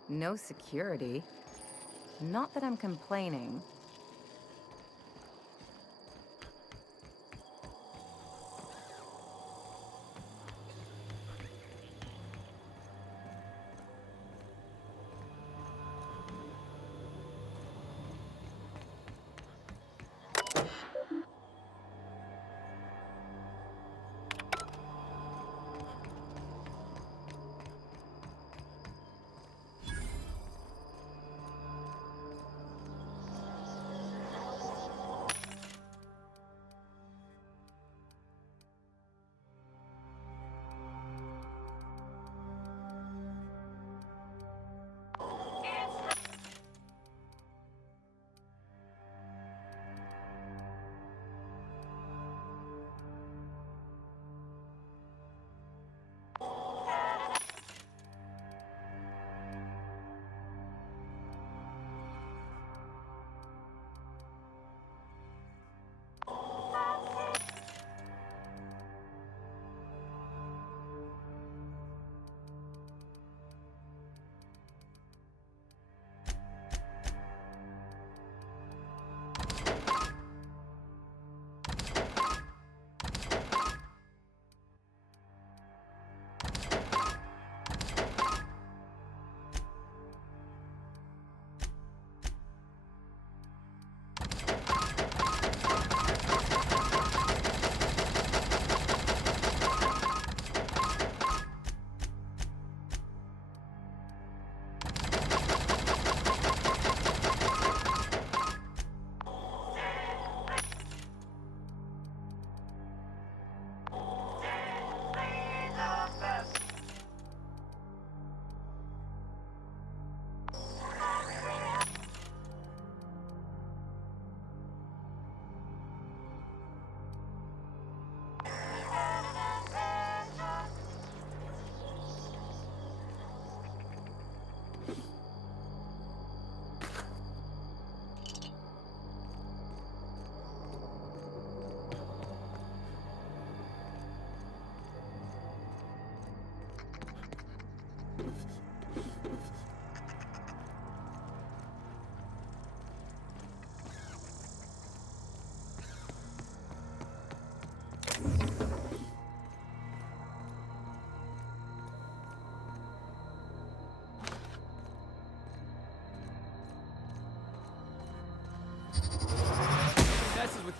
No security. Not that I'm complaining.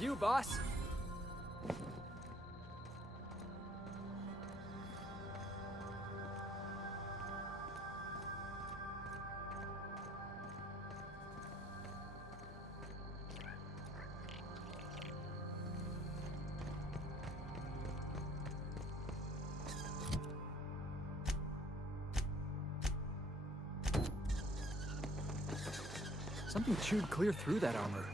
you, boss. Something chewed clear through that armor.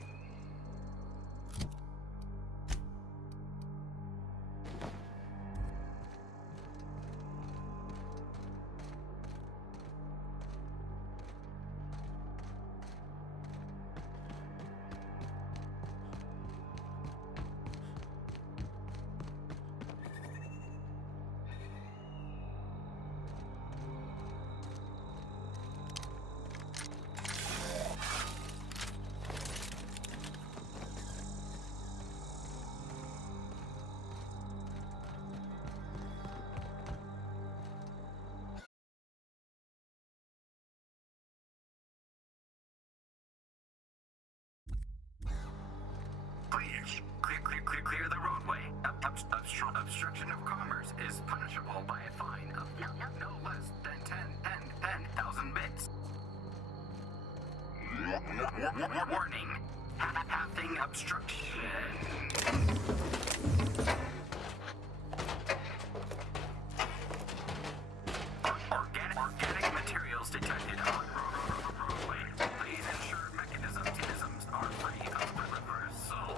Please, clear the roadway. Obstruction of commerce is punishable by a fine of no less than 10,000 bits. Warning, halving obstruction. Organic materials detected on roadway. Please ensure mechanisms are free of reversal.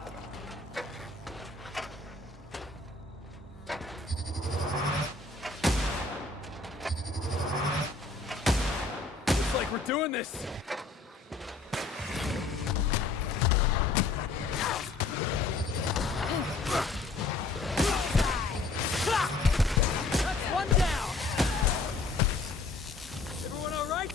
Looks like we're doing this. That's one down. Everyone all right?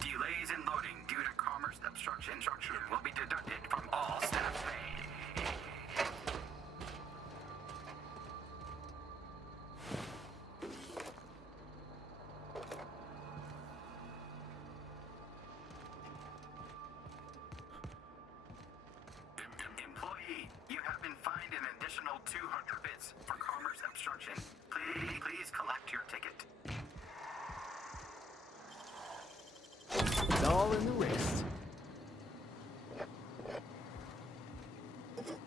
Delays in loading due to commerce obstruction will be deducted from all staff pay. Employee, you have been fined an additional 200 bits for commerce obstruction. Please collect your ticket. It's all in the wrist.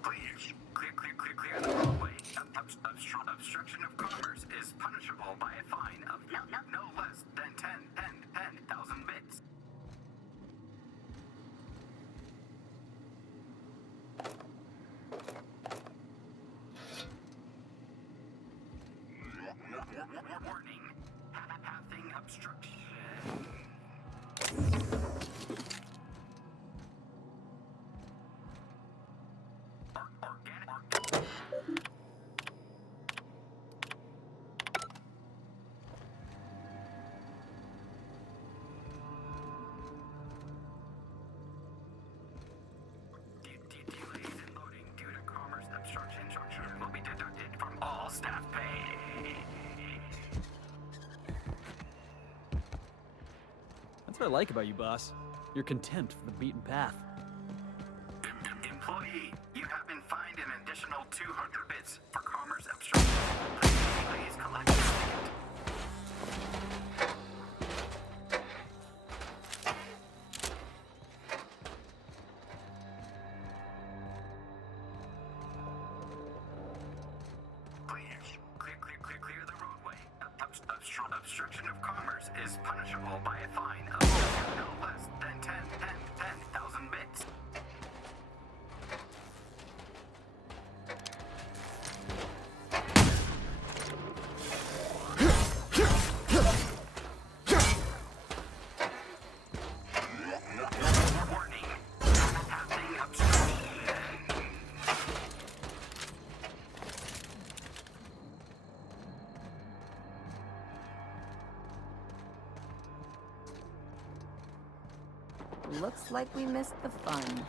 Please, clear the roadway. Obstruction of commerce is punishable by a fine of no less than 10,000 bits. Warning, halving obstruction. what I like about you, boss. Your contempt for the beaten path. Employee, you have been fined an additional 200 bits for commerce obstruction. Please collect this ticket. Clear the roadway. Obstruction of commerce is punishable by a fine of no less than 10,000 bits. Warning. Passing obstruction. Looks like we missed the fun.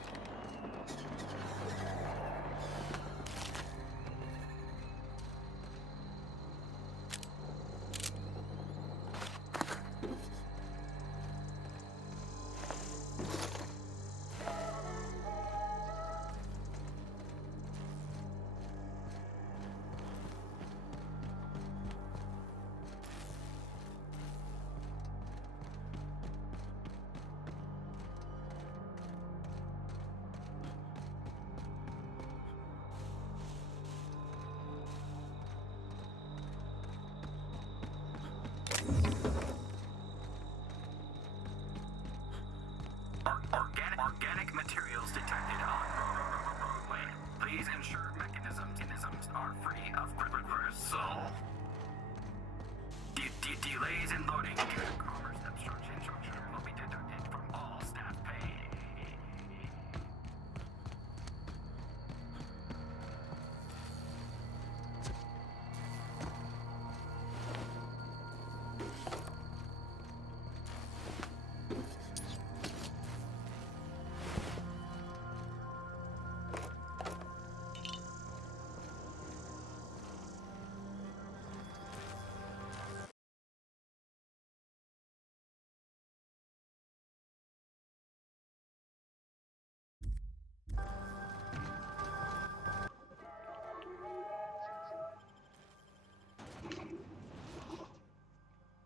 Organic materials detected on roadway. Please ensure mechanisms are free of gristle. Delays in loading due to commerce obstruction will be deducted from all staff pay.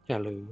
Hello.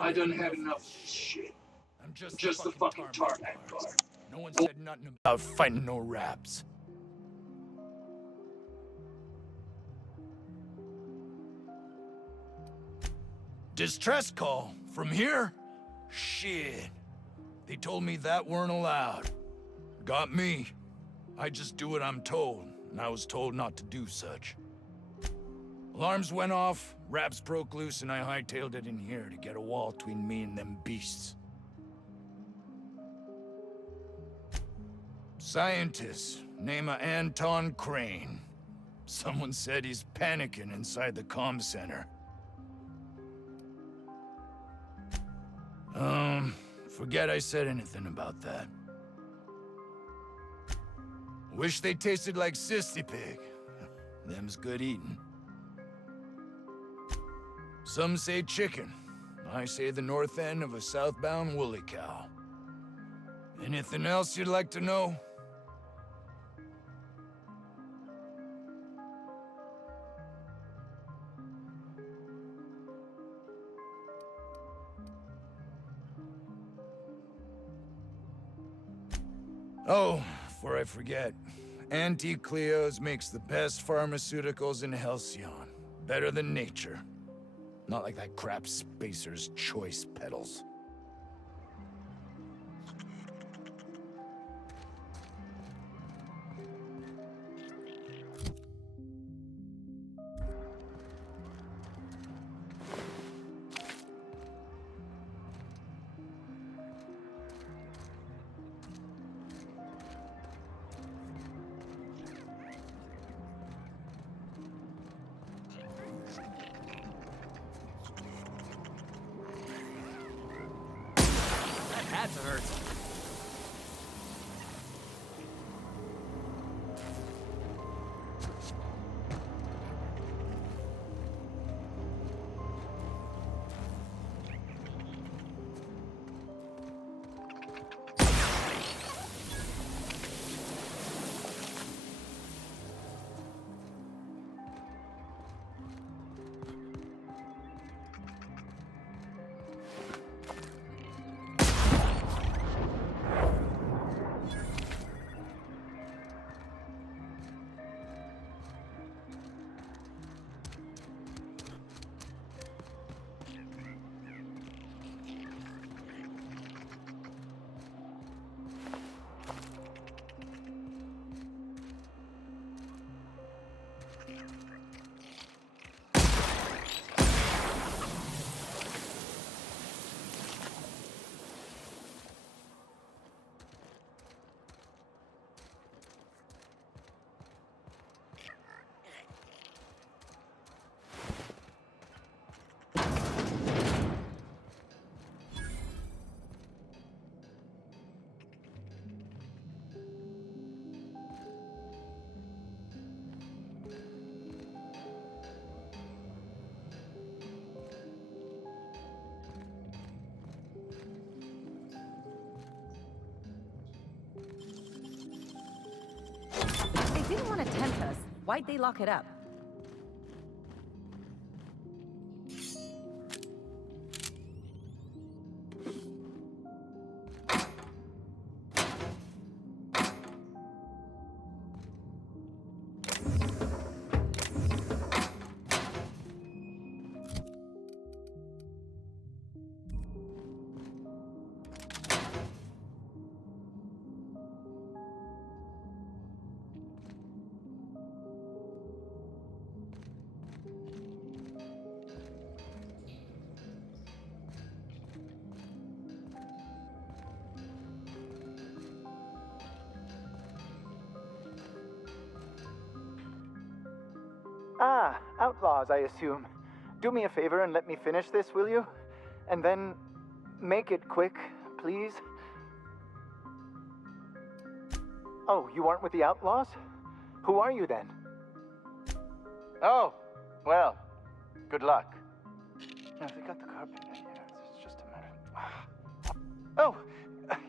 I done had enough shit. I'm just the fucking tarmac guard. No one said nothing about fighting no raps. Distress call? From here? Shit. They told me that weren't allowed. Got me. I just do what I'm told, and I was told not to do such. Alarms went off, raps broke loose, and I hightailed it in here to get a wall between me and them beasts. Scientist, name of Anton Crane. Someone said he's panicking inside the comm center. Forget I said anything about that. Wish they tasted like Sissy Pig. Them's good eating. Some say chicken. I say the north end of a southbound woolly cow. Anything else you'd like to know? Oh, before I forget, Auntie Cleo's makes the best pharmaceuticals in Halcyon. Better than nature. Not like that crap Spacer's Choice peddles. That's hurt. They didn't want to tempt us. Why'd they lock it up? Ah, outlaws, I assume. Do me a favor and let me finish this, will you? And then make it quick, please. Oh, you aren't with the outlaws? Who are you then? Oh, well, good luck. Now, if we got the carpet in here, it's just a matter. Oh,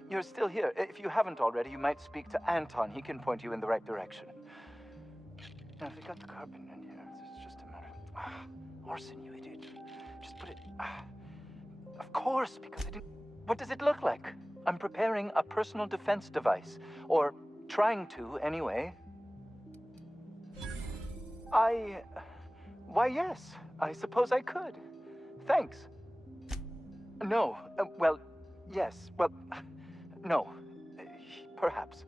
you're still here. If you haven't already, you might speak to Anton. He can point you in the right direction. Now, if we got the carpet in here, it's just a matter. Orson, you idiot. Just put it. Of course, because I didn't. What does it look like? I'm preparing a personal defense device. Or trying to, anyway. Why, yes. I suppose I could. Thanks. No. Well, yes. Well, no. Perhaps.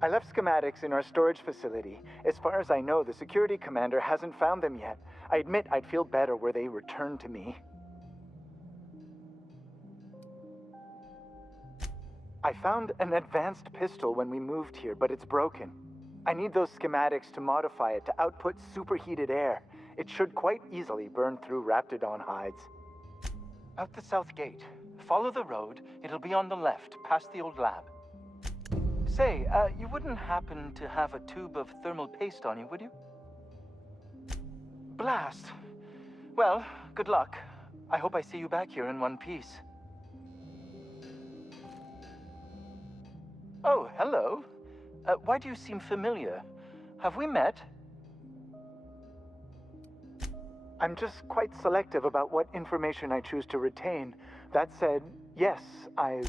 I left schematics in our storage facility. As far as I know, the security commander hasn't found them yet. I admit I'd feel better were they returned to me. I found an advanced pistol when we moved here, but it's broken. I need those schematics to modify it to output superheated air. It should quite easily burn through Raptidon hides. Out the south gate. Follow the road. It'll be on the left, past the old lab. Say, you wouldn't happen to have a tube of thermal paste on you, would you? Blast. Well, good luck. I hope I see you back here in one piece. Oh, hello. Why do you seem familiar? Have we met? I'm just quite selective about what information I choose to retain. That said, yes, I...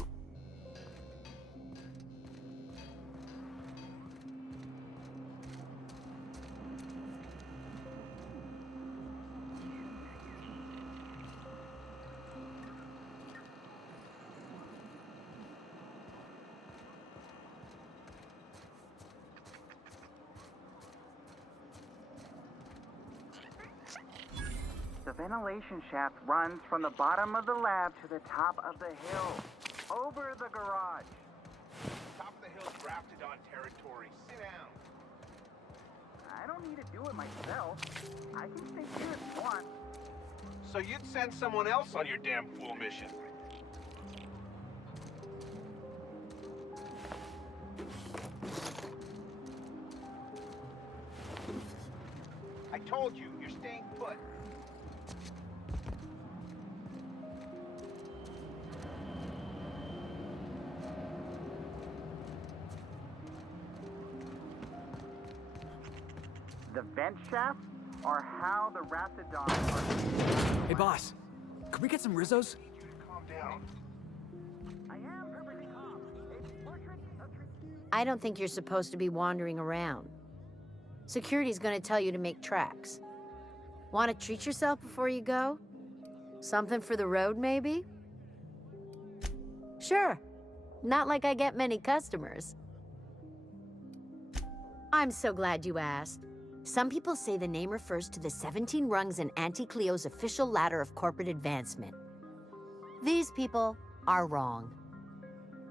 The ventilation shaft runs from the bottom of the lab to the top of the hill, over the garage. Top of the hill's Raptidon territory. Sit down. I don't need to do it myself. I can stay here if you want. So you'd send someone else on your damn fool mission? I told you, you're staying put. The vent shafts are how the Raptidons are... Hey, boss. Could we get some Rizzos? Calm down. I don't think you're supposed to be wandering around. Security's gonna tell you to make tracks. Want to treat yourself before you go? Something for the road, maybe? Sure. Not like I get many customers. I'm so glad you asked. Some people say the name refers to the 17 rungs in Auntie Cleo's official ladder of corporate advancement. These people are wrong.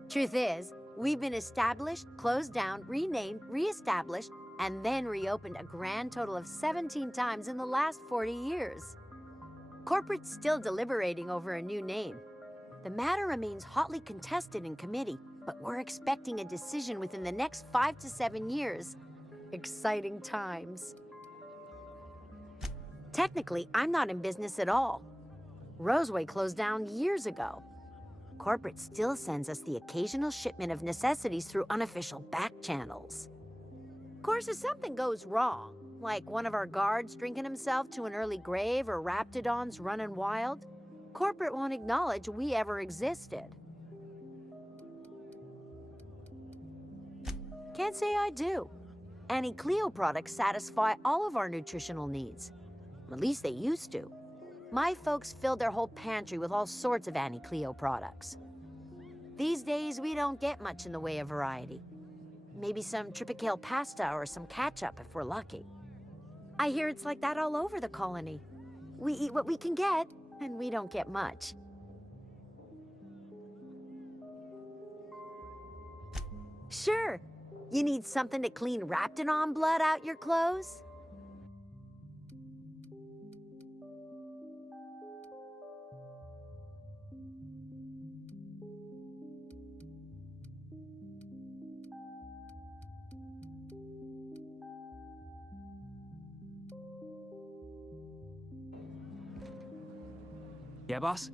Truth is, we've been established, closed down, renamed, reestablished, and then reopened a grand total of 17 times in the last 40 years. Corporate's still deliberating over a new name. The matter remains hotly contested in committee, but we're expecting a decision within the next 5 to 7 years. Exciting times. Technically, I'm not in business at all. Roseway closed down years ago. Corporate still sends us the occasional shipment of necessities through unofficial back channels. Of course, if something goes wrong, like one of our guards drinking himself to an early grave or Raptidons running wild, corporate won't acknowledge we ever existed. Can't say I do. Annie Cleo products satisfy all of our nutritional needs. At least they used to. My folks filled their whole pantry with all sorts of Annie Cleo products. These days, we don't get much in the way of variety. Maybe some Tripicale pasta or some ketchup if we're lucky. I hear it's like that all over the colony. We eat what we can get, and we don't get much. Sure. You need something to clean Raptidon blood out your clothes? Yeah, boss?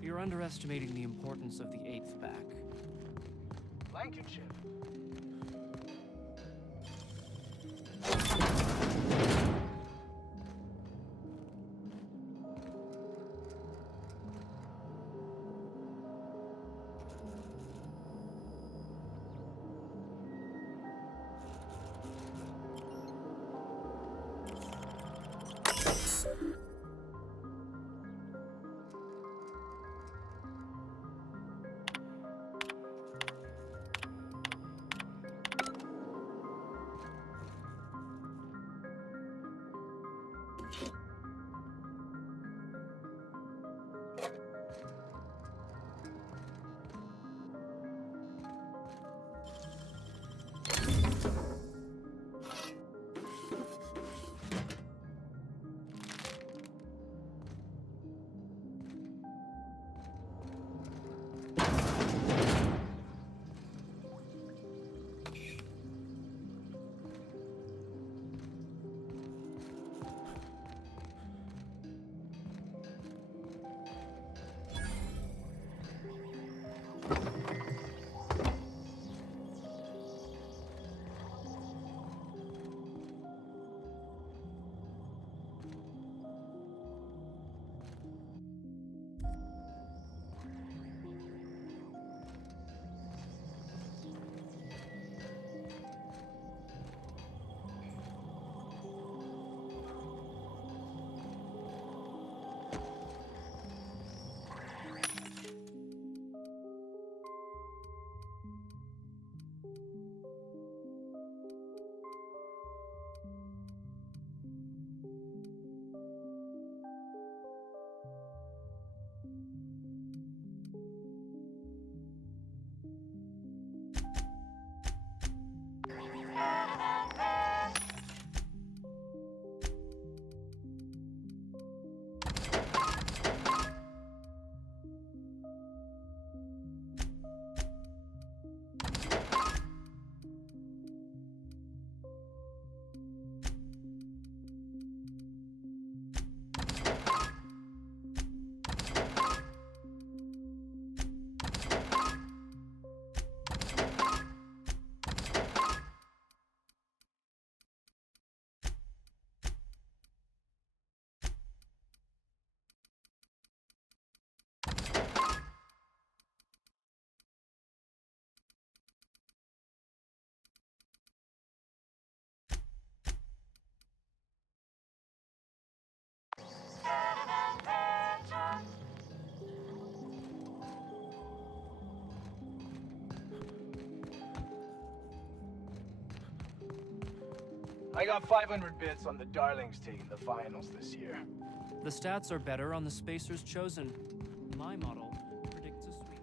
You're underestimating the importance of the 8th back. Blankenship. I got 500 bits on the Darlings taking the finals this year. The stats are better on the spacers chosen. My model predicts a sweep.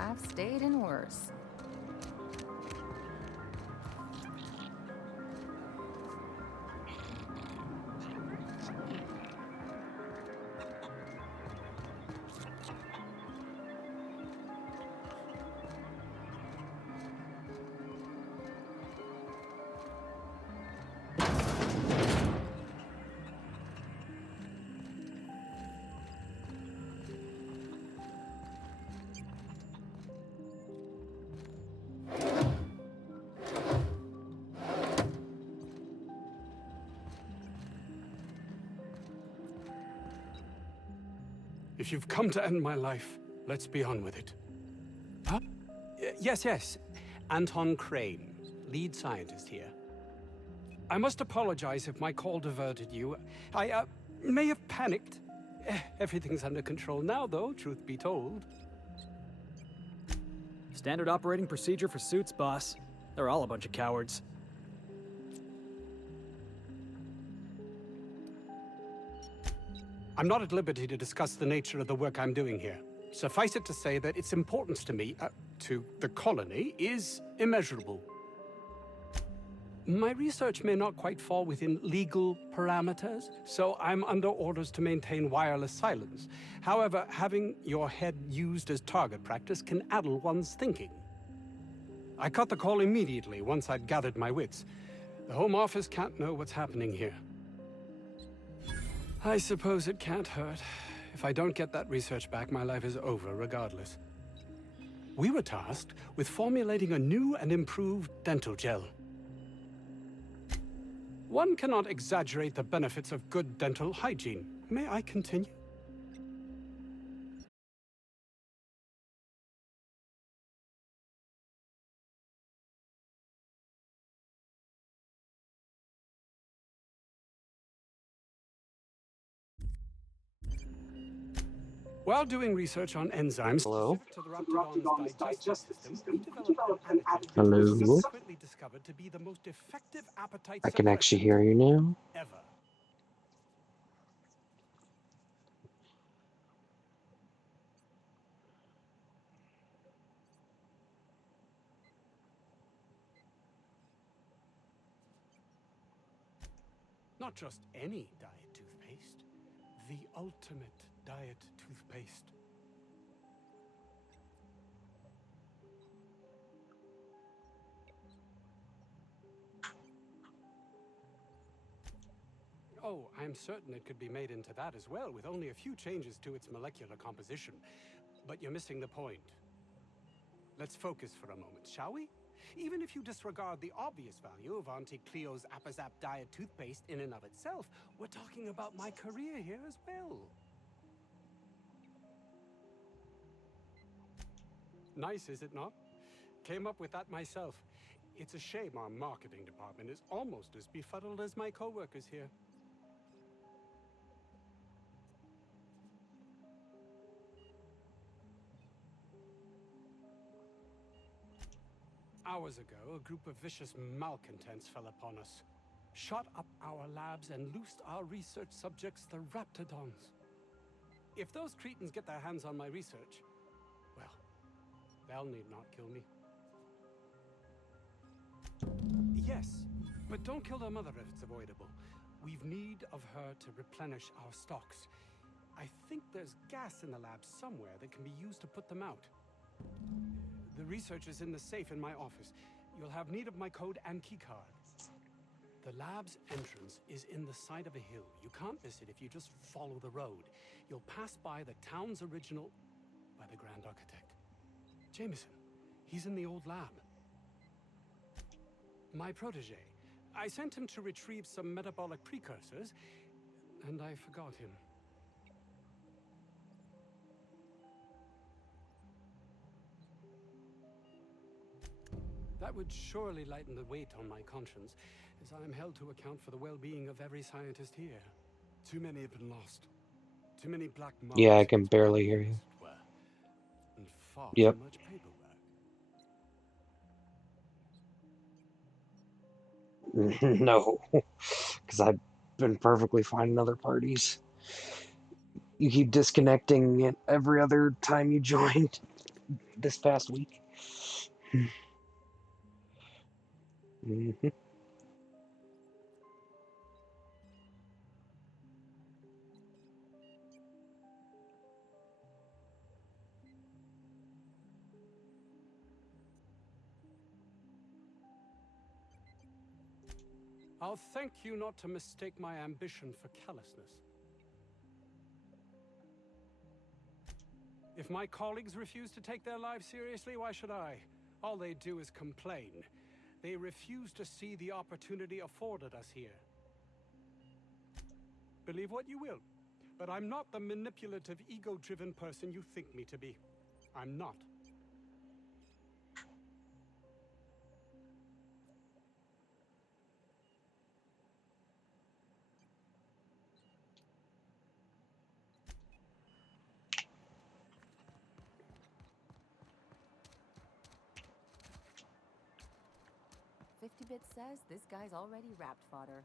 I've stayed in worse. If you've come to end my life, let's be on with it. Huh? Yes. Anton Crane, lead scientist here. I must apologize if my call diverted you. I may have panicked. Everything's under control now, though, truth be told. Standard operating procedure for suits, boss. They're all a bunch of cowards. I'm not at liberty to discuss the nature of the work I'm doing here. Suffice it to say that its importance to me, to the colony, is immeasurable. My research may not quite fall within legal parameters, so I'm under orders to maintain wireless silence. However, having your head used as target practice can addle one's thinking. I cut the call immediately once I'd gathered my wits. The Home Office can't know what's happening here. I suppose it can't hurt. If I don't get that research back, my life is over regardless. We were tasked with formulating a new and improved dental gel. One cannot exaggerate the benefits of good dental hygiene. May I continue? While doing research on enzymes, Hello? to the Raptidon's digestive system, we developed an antidote Hello? subsequently discovered to be the most effective appetite I can actually hear you now. ever. Not just any diet toothpaste, the ultimate diet toothpaste. Oh, I'm certain it could be made into that as well, with only a few changes to its molecular composition. But you're missing the point. Let's focus for a moment, shall we? Even if you disregard the obvious value of Auntie Cleo's Apazap Diet toothpaste in and of itself, we're talking about my career here as well. Nice, is it not? Came up with that myself. It's a shame our marketing department is almost as befuddled as my co-workers here. Hours ago, a group of vicious malcontents fell upon us, shot up our labs and loosed our research subjects, the Raptidons. If those cretins get their hands on my research, well, they'll need not kill me. Yes, but don't kill their mother if it's avoidable. We've need of her to replenish our stocks. I think there's gas in the lab somewhere that can be used to put them out. The research is in the safe in my office. You'll have need of my code and keycard. The lab's entrance is in the side of a hill. You can't miss it if you just follow the road. You'll pass by the town's original by the Grand Architect. Jameson, he's in the old lab. My protege. I sent him to retrieve some metabolic precursors, and I forgot him. That would surely lighten the weight on my conscience, as I am held to account for the well-being of every scientist here. Too many have been lost. Too many black marks. Yeah, I can barely hear you. And far Yep. too much paperwork. No, because I've been perfectly fine in other parties. You keep disconnecting it every other time you joined this past week. Mm-hmm. I'll thank you not to mistake my ambition for callousness. If my colleagues refuse to take their lives seriously, why should I? All they do is complain. They refuse to see the opportunity afforded us here. Believe what you will. But I'm not the manipulative, ego-driven person you think me to be. I'm not. Bit says this guy's already wrapped fodder.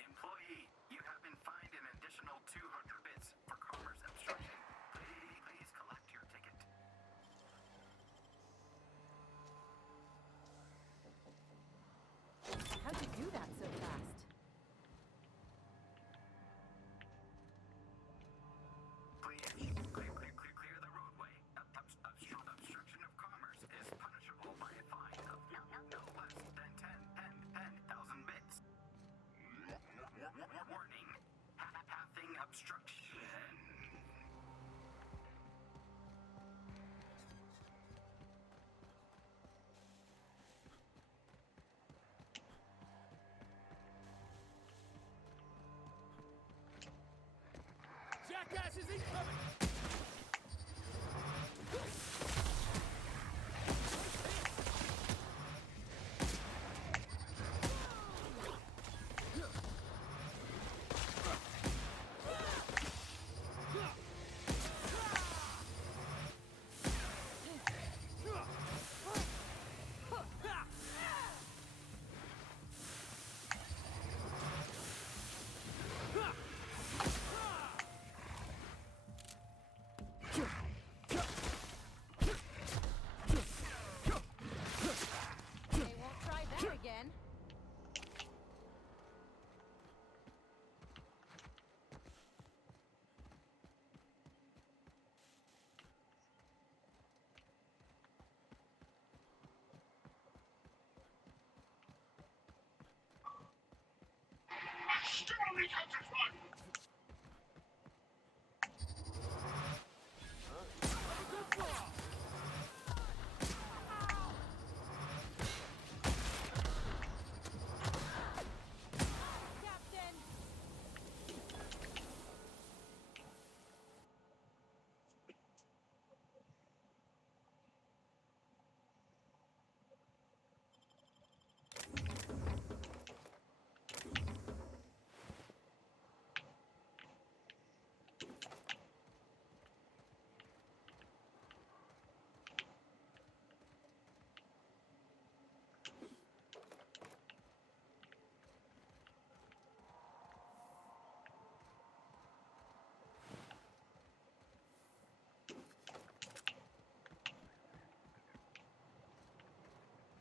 Employee, you have been fined an additional 200 bits for commerce obstruction. Please collect your ticket. How'd you do that so fast? Please clear the roadway. Obstruction of commerce is punishable by a fine of no less than 10,000 bits. Warning, pathing obstruction. Jackasses incoming! They won't try that again.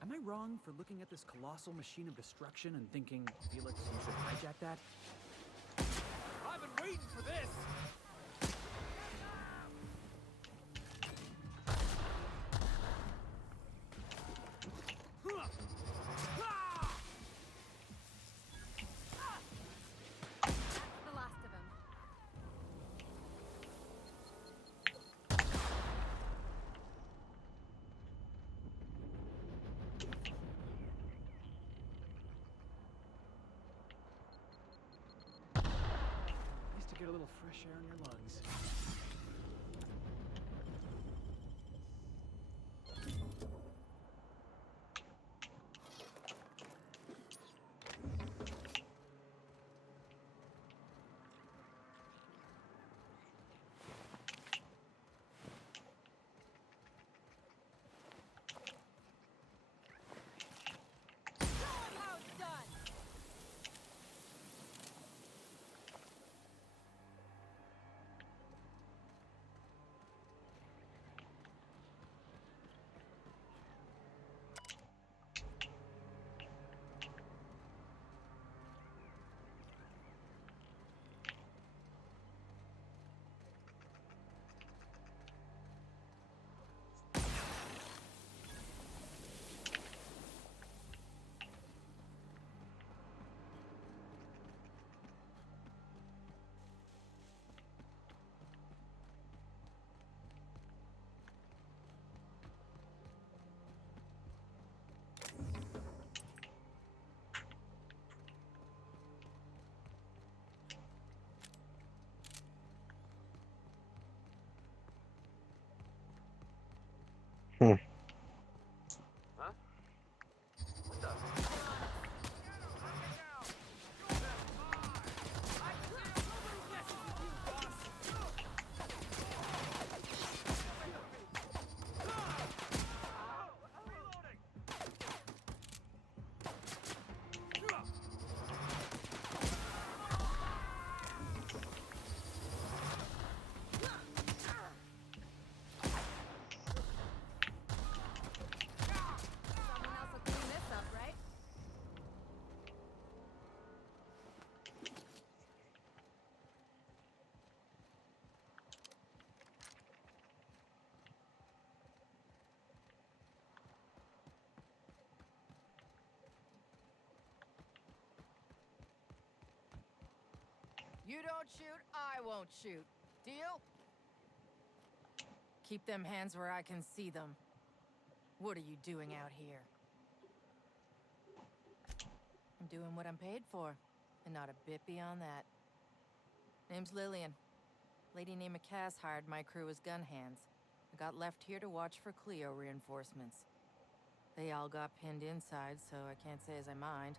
Am I wrong for looking at this colossal machine of destruction and thinking, Felix, you should hijack that? I've been waiting for this! The last of them. Nice to get a little fresh air in your lungs. You don't shoot, I won't shoot. Deal? Keep them hands where I can see them. What are you doing out here? I'm doing what I'm paid for, and not a bit beyond that. Name's Lillian. Lady named Cass hired my crew as gun hands. I got left here to watch for Cleo reinforcements. They all got pinned inside, so I can't say as I mind.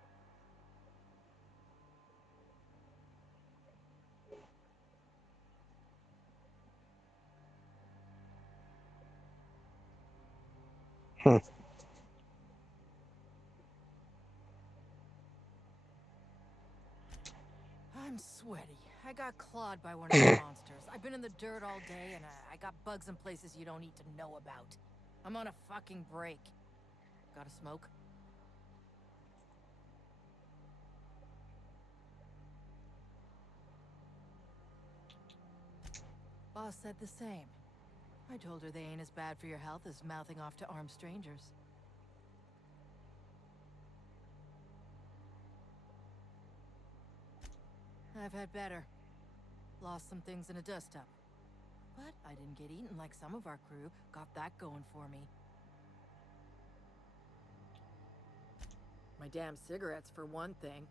I'm sweaty. I got clawed by one of the monsters. I've been in the dirt all day, and I got bugs in places you don't need to know about. I'm on a fucking break. Got a smoke? Boss said the same. I told her they ain't as bad for your health as mouthing off to armed strangers. I've had better. Lost some things in a dust-up. But I didn't get eaten like some of our crew. Got that going for me. My damn cigarettes, for one thing.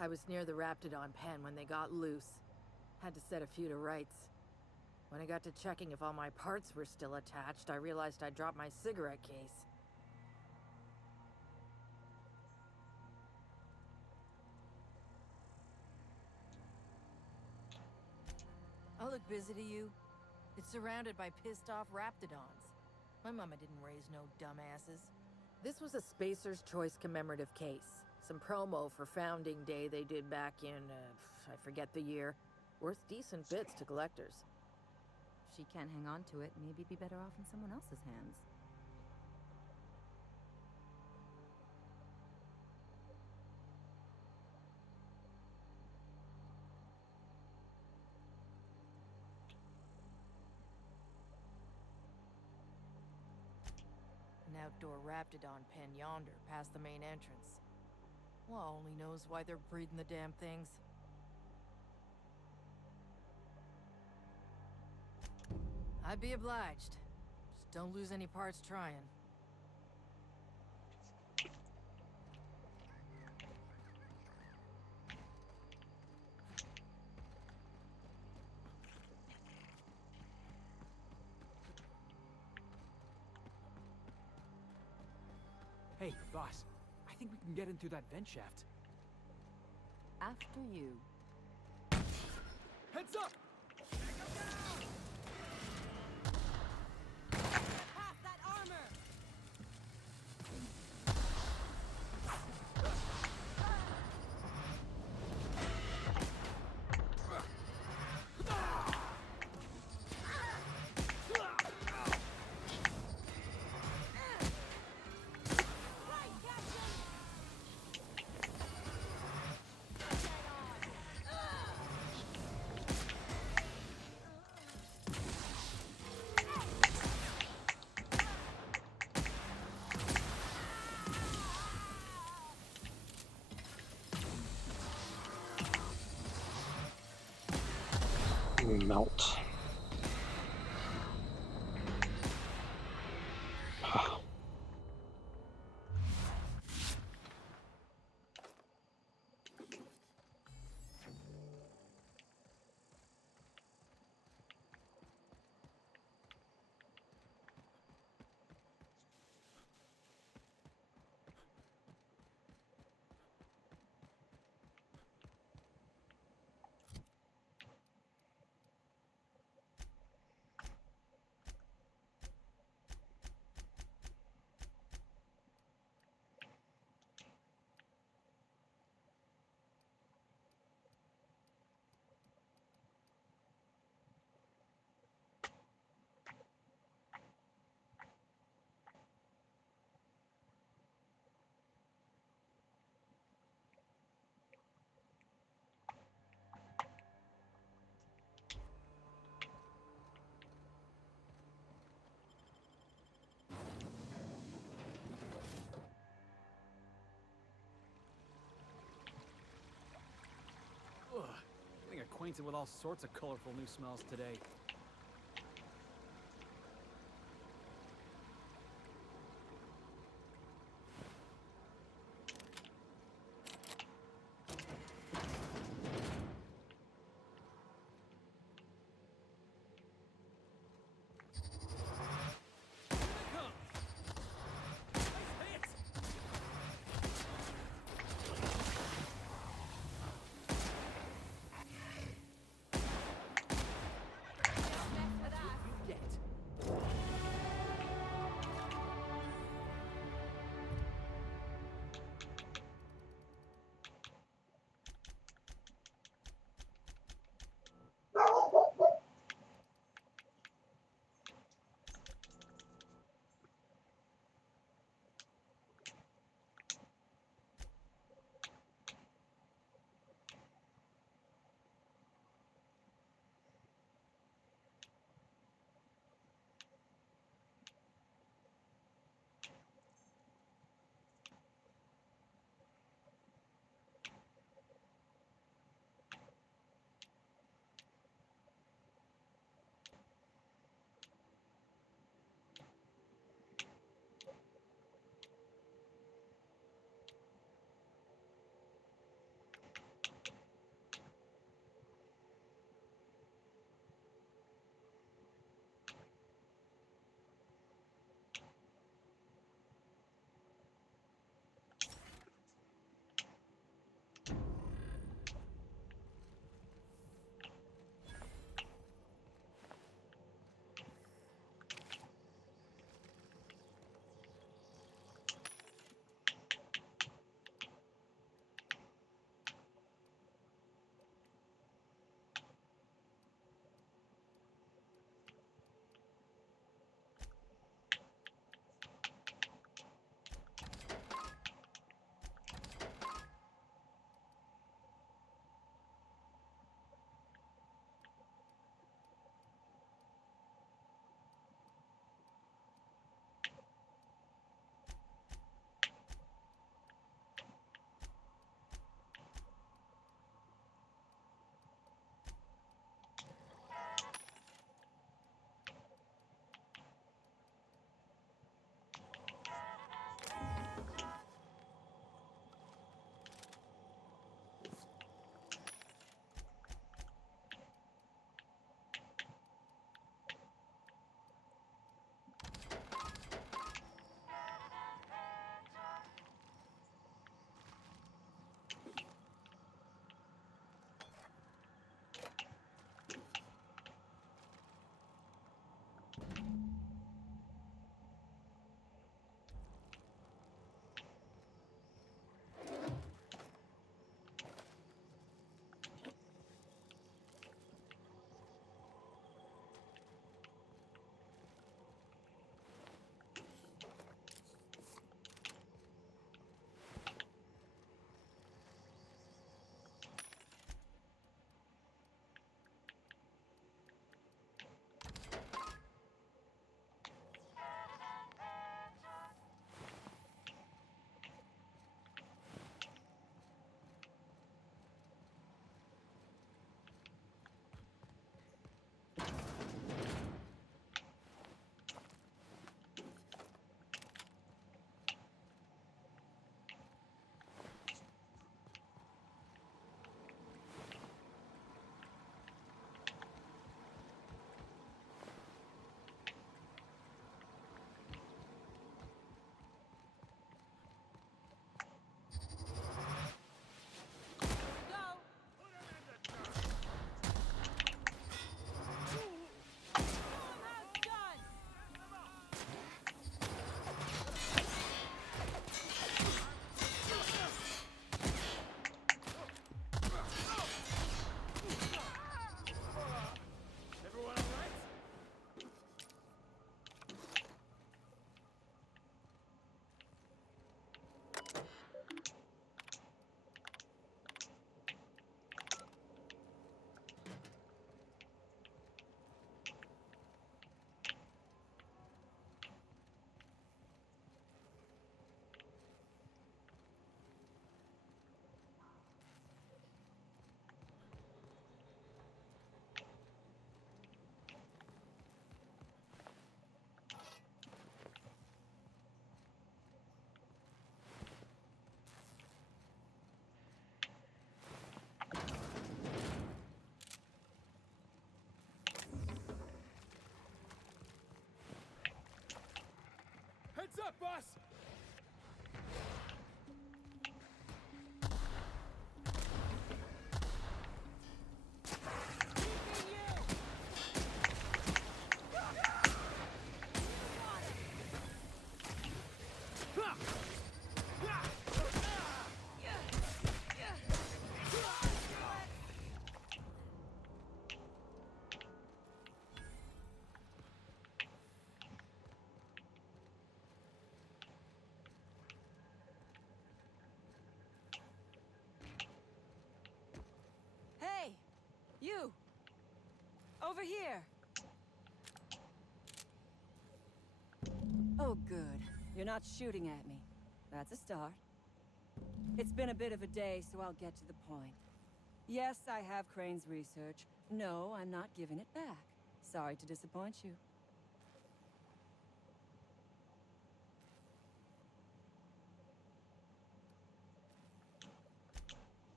I was near the Raptidon pen when they got loose. Had to set a few to rights. When I got to checking if all my parts were still attached, I realized I'd dropped my cigarette case. I look busy to you. It's surrounded by pissed-off Raptidons. My mama didn't raise no dumbasses. This was a Spacer's Choice commemorative case. Some promo for Founding Day they did back in, I forget the year. Worth decent bits to collectors. If she can't hang on to it, maybe it'd be better off in someone else's hands. An outdoor Raptidon pen yonder, past the main entrance. Law only knows why they're breeding the damn things. I'd be obliged. Just don't lose any parts trying. Hey, boss. I think we can get in through that vent shaft. After you. Heads up! Past that armor! Melt. acquainted with all sorts of colorful new smells today. boss! Hey! You! Over here! Oh, good. You're not shooting at me. That's a start. It's been a bit of a day, so I'll get to the point. Yes, I have Crane's research. No, I'm not giving it back. Sorry to disappoint you.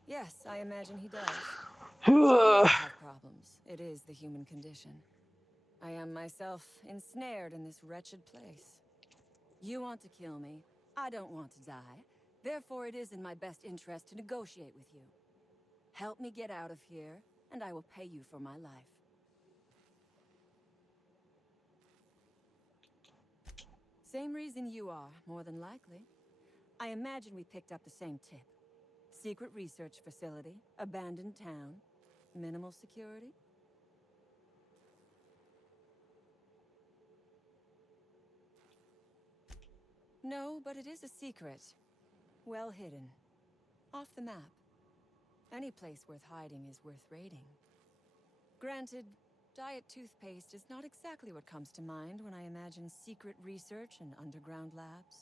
Yes, I imagine he does. We all have problems. It is the human condition. I am myself ensnared in this wretched place. You want to kill me. I don't want to die. Therefore, it is in my best interest to negotiate with you. Help me get out of here, and I will pay you for my life. Same reason you are, more than likely. I imagine we picked up the same tip. Secret research facility, abandoned town, minimal security. No, but it is a secret. Well hidden. Off the map. Any place worth hiding is worth raiding. Granted, diet toothpaste is not exactly what comes to mind when I imagine secret research and underground labs.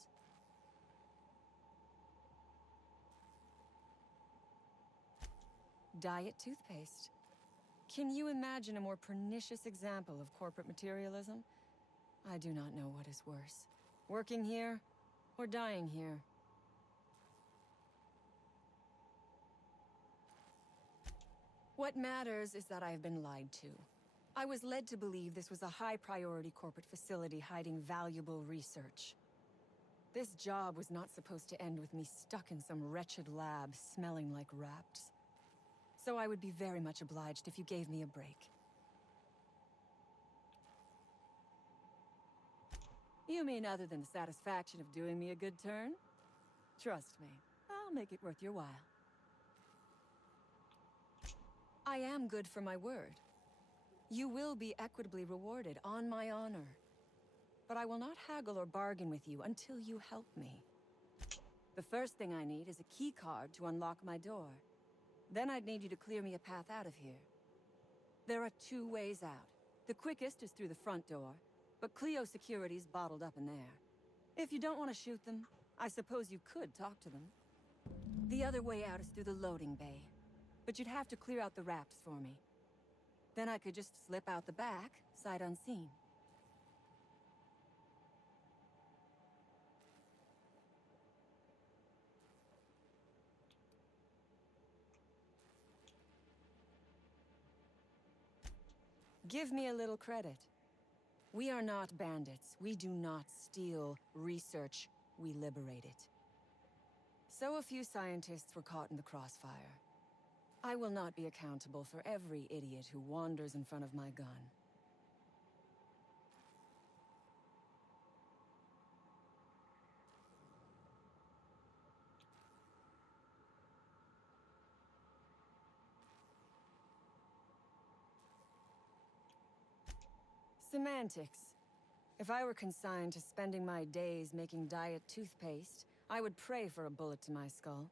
Diet toothpaste. Can you imagine a more pernicious example of corporate materialism? I do not know what is worse. Working here, or dying here. What matters is that I have been lied to. I was led to believe this was a high-priority corporate facility hiding valuable research. This job was not supposed to end with me stuck in some wretched lab smelling like rats. So I would be very much obliged if you gave me a break. You mean other than the satisfaction of doing me a good turn? Trust me, I'll make it worth your while. I am good for my word. You will be equitably rewarded, on my honor. But I will not haggle or bargain with you until you help me. The first thing I need is a key card to unlock my door. Then I'd need you to clear me a path out of here. There are 2 ways out. The quickest is through the front door, but Cleo Security's bottled up in there. If you don't want to shoot them, I suppose you could talk to them. The other way out is through the loading bay, but you'd have to clear out the wraps for me. Then I could just slip out the back, sight unseen. Give me a little credit. We are not bandits. We do not steal research. We liberate it. So a few scientists were caught in the crossfire. I will not be accountable for every idiot who wanders in front of my gun. Semantics. If I were consigned to spending my days making diet toothpaste, I would pray for a bullet to my skull.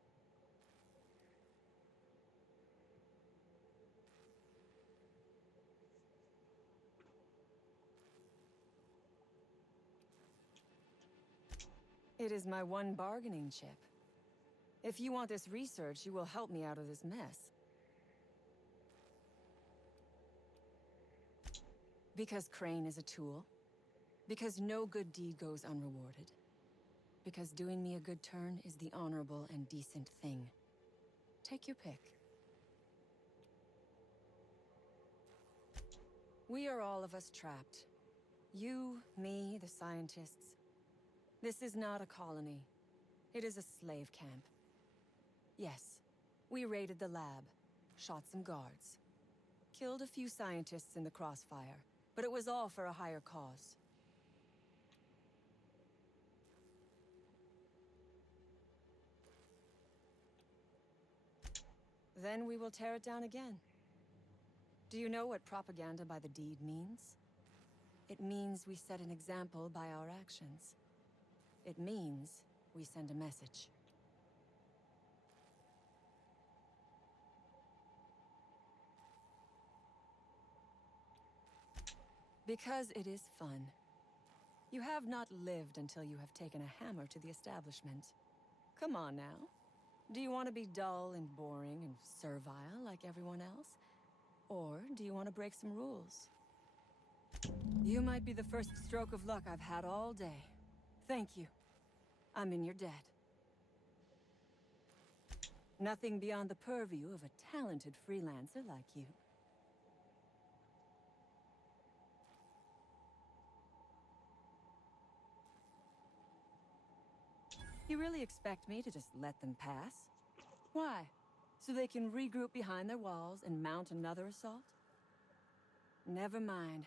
It is my one bargaining chip. If you want this research, you will help me out of this mess. Because Crane is a tool. Because no good deed goes unrewarded. Because doing me a good turn is the honorable and decent thing. Take your pick. We are all of us trapped. You, me, the scientists. This is not a colony. It is a slave camp. Yes, we raided the lab, shot some guards, killed a few scientists in the crossfire, but it was all for a higher cause. Then we will tear it down again. Do you know what propaganda by the deed means? It means we set an example by our actions. It means we send a message. Because it is fun. You have not lived until you have taken a hammer to the establishment. Come on now. Do you want to be dull and boring and servile like everyone else? Or do you want to break some rules? You might be the first stroke of luck I've had all day. Thank you. I'm in your debt. Nothing beyond the purview of a talented freelancer like you. You really expect me to just let them pass? Why? So they can regroup behind their walls and mount another assault? Never mind.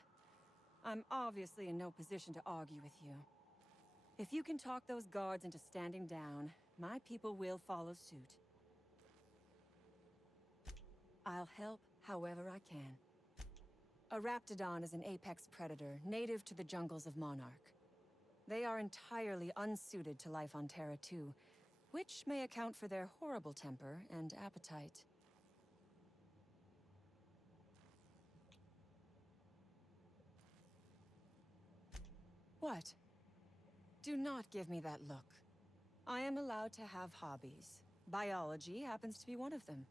I'm obviously in no position to argue with you. If you can talk those guards into standing down, my people will follow suit. I'll help however I can. A Raptidon is an apex predator, native to the jungles of Monarch. They are entirely unsuited to life on Terra 2, which may account for their horrible temper and appetite. What? Do not give me that look. I am allowed to have hobbies. Biology happens to be one of them.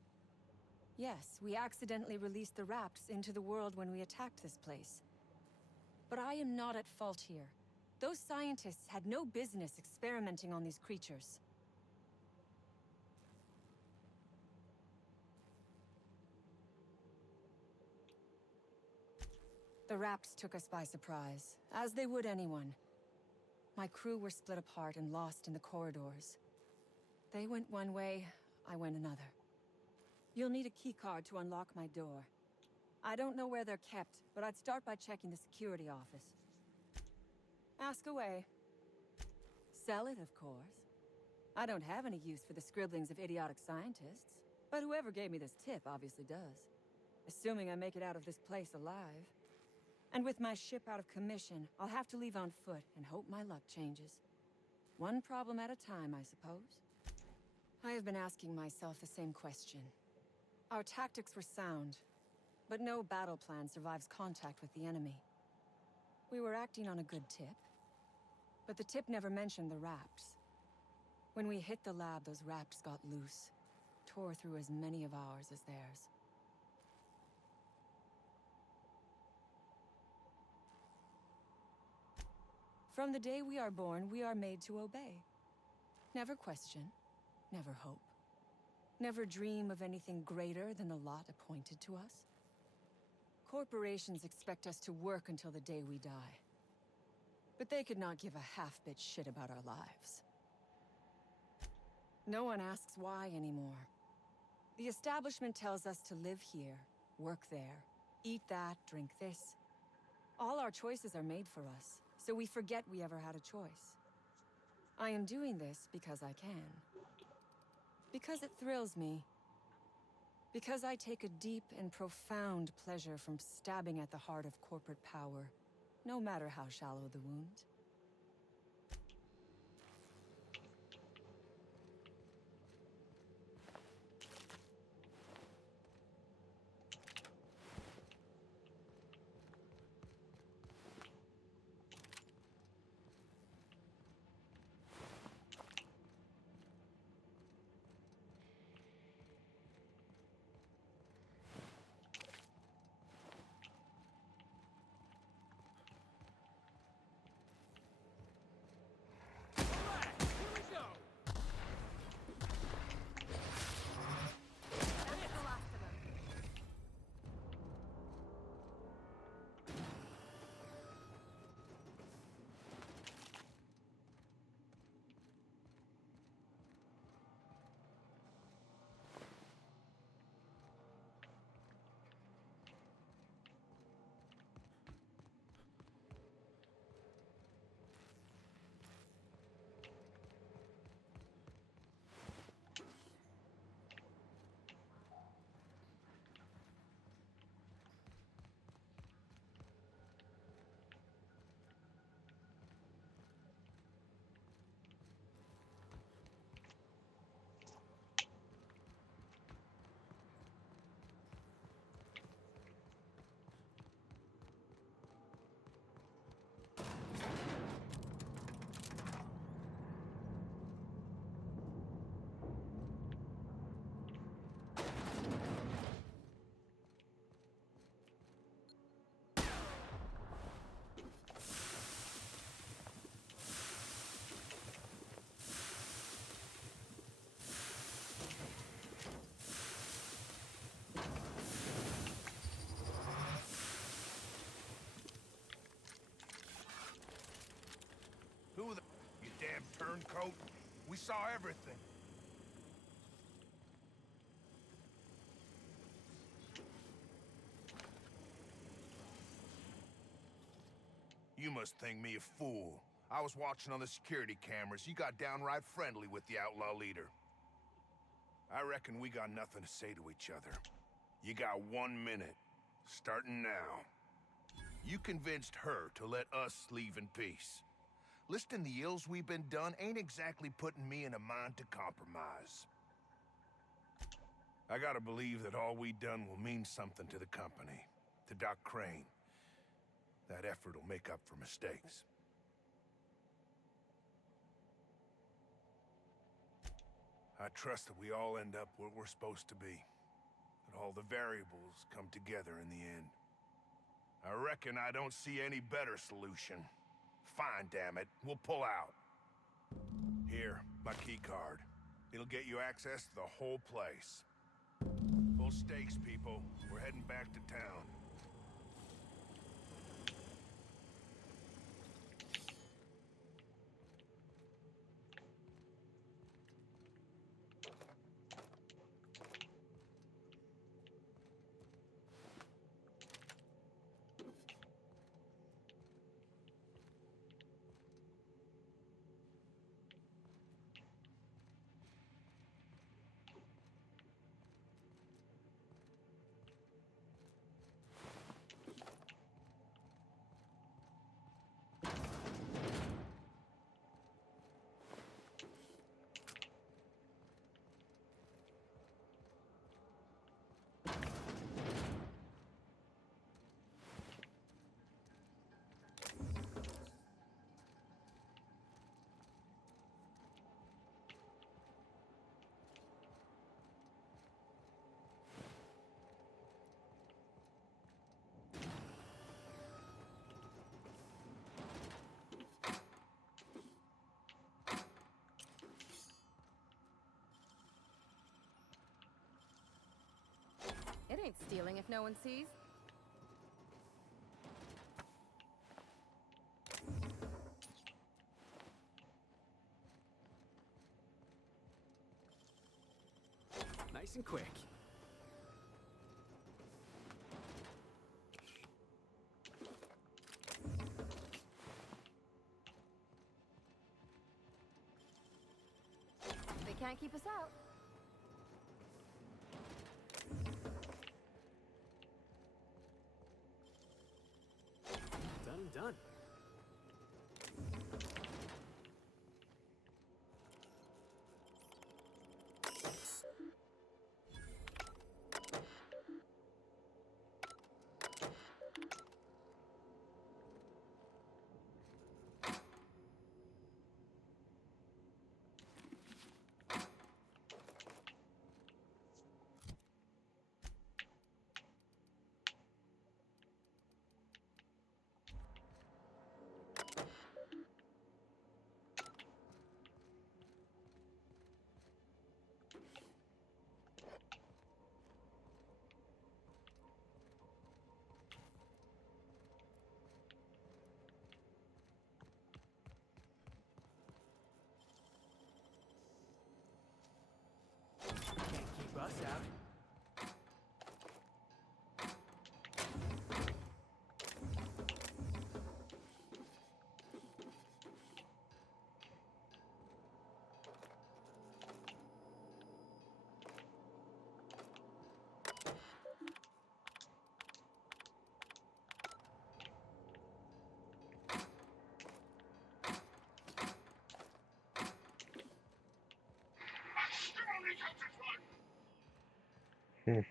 Yes, we accidentally released the Rapts into the world when we attacked this place. But I am not at fault here. Those scientists had no business experimenting on these creatures. The Rapts took us by surprise, as they would anyone. My crew were split apart and lost in the corridors. They went one way, I went another. You'll need a keycard to unlock my door. I don't know where they're kept, but I'd start by checking the security office. Ask away. Sell it, of course. I don't have any use for the scribblings of idiotic scientists, but whoever gave me this tip obviously does. Assuming I make it out of this place alive. And with my ship out of commission, I'll have to leave on foot and hope my luck changes. One problem at a time, I suppose. I have been asking myself the same question. Our tactics were sound, but no battle plan survives contact with the enemy. We were acting on a good tip, but the tip never mentioned the Rapts. When we hit the lab, those Rapts got loose, tore through as many of ours as theirs. From the day we are born, we are made to obey. Never question, never hope. Never dream of anything greater than the lot appointed to us. Corporations expect us to work until the day we die. But they could not give a half-bit shit about our lives. No one asks why anymore. The establishment tells us to live here, work there, eat that, drink this. All our choices are made for us, so we forget we ever had a choice. I am doing this because I can. Because it thrills me. Because I take a deep and profound pleasure from stabbing at the heart of corporate power, no matter how shallow the wound. turncoat. We saw everything. You must think me a fool. I was watching on the security cameras. You got downright friendly with the outlaw leader. I reckon we got nothing to say to each other. You got 1 minute, starting now. You convinced her to let us leave in peace. Listing the ills we've been done ain't exactly putting me in a mind to compromise. I gotta believe that all we done will mean something to the company, to Doc Crane. That effort will make up for mistakes. I trust that we all end up where we're supposed to be. That all the variables come together in the end. I reckon I don't see any better solution. Fine, damn it. We'll pull out. Here, my key card. It'll get you access to the whole place. Full stakes, people. We're heading back to town. It ain't stealing if no one sees. Nice and quick. They can't keep us out. Done and done. Can't keep us out. Hmm.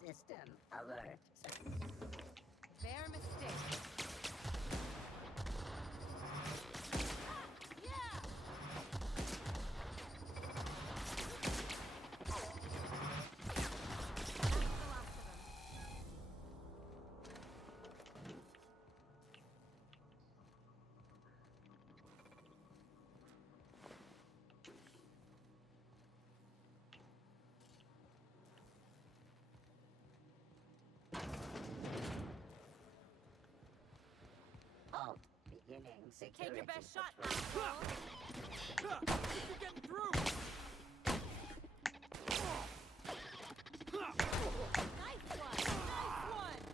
System alert. Their mistake. Beginning Take security your best shot, patrol. asshole! You're getting through! Nice one! Nice one!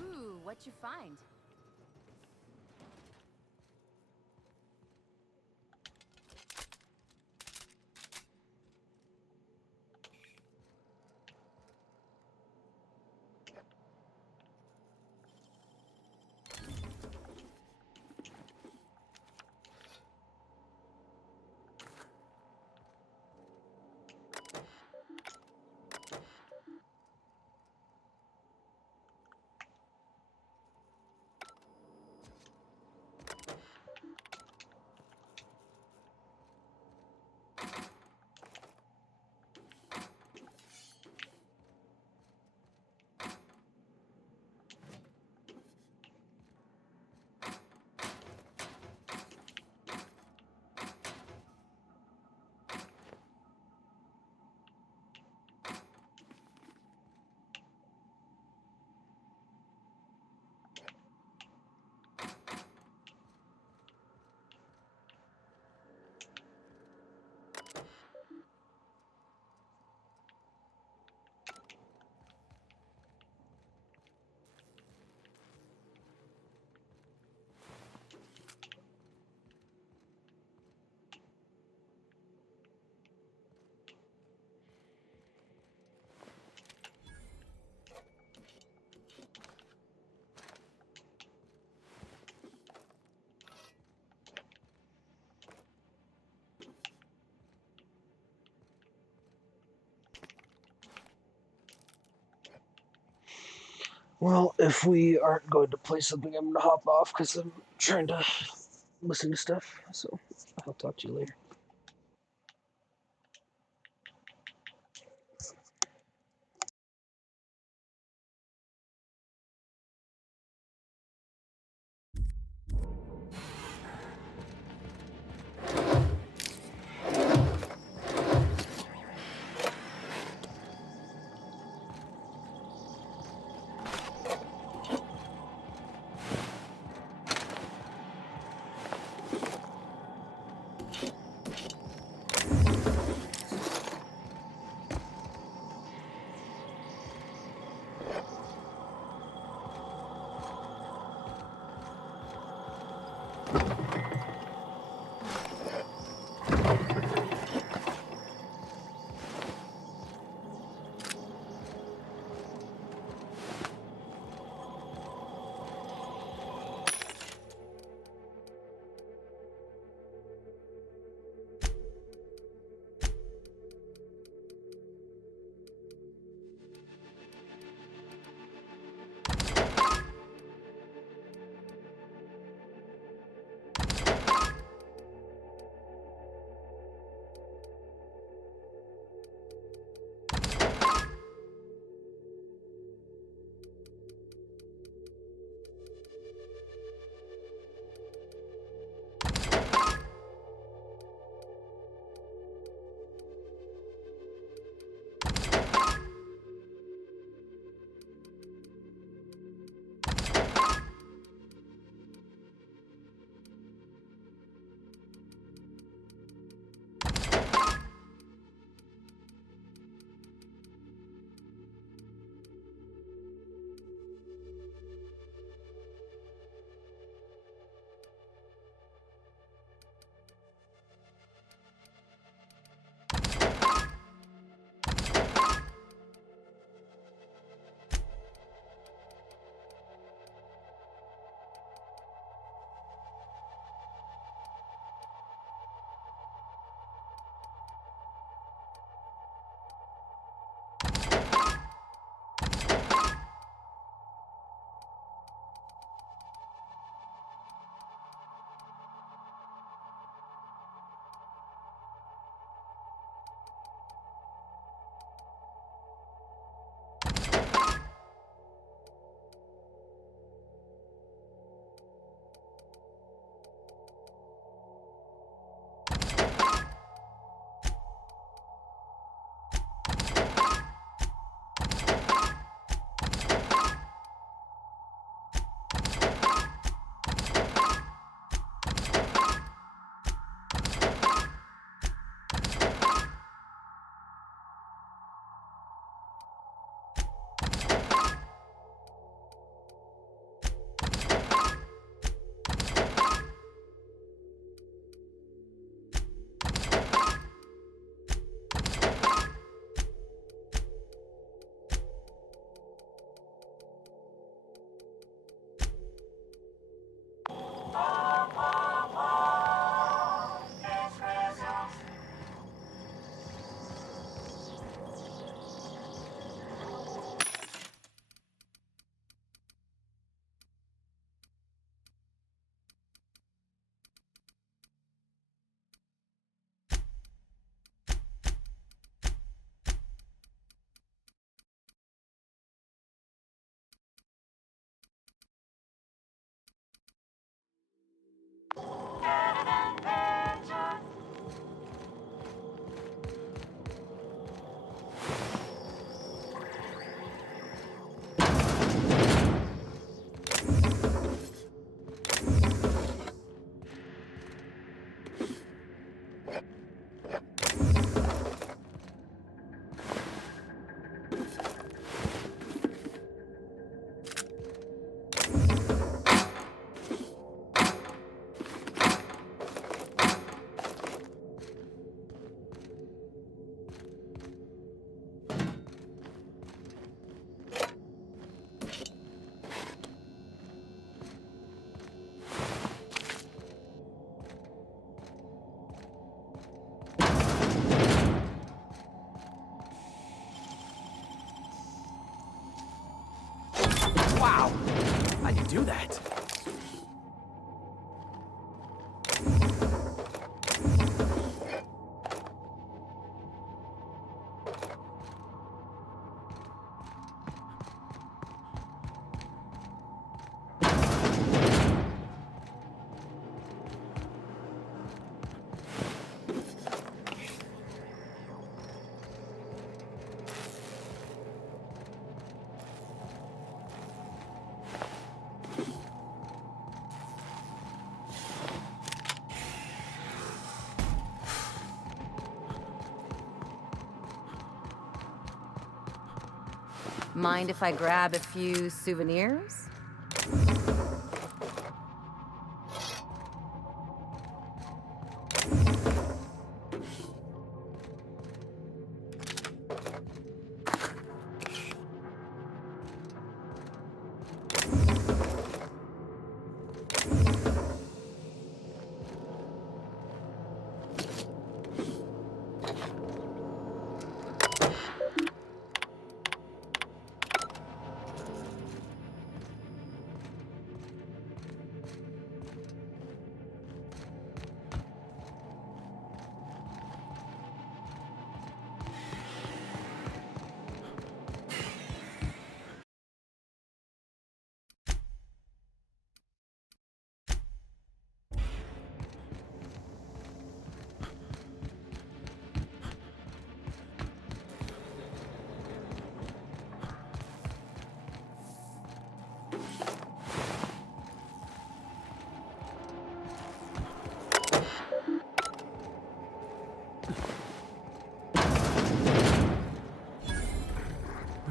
Ooh, what you find? Well, if we aren't going to play something, I'm gonna hop off because I'm trying to listen to stuff. So I'll talk to you later. Wow! How'd you do that? Mind if I grab a few souvenirs?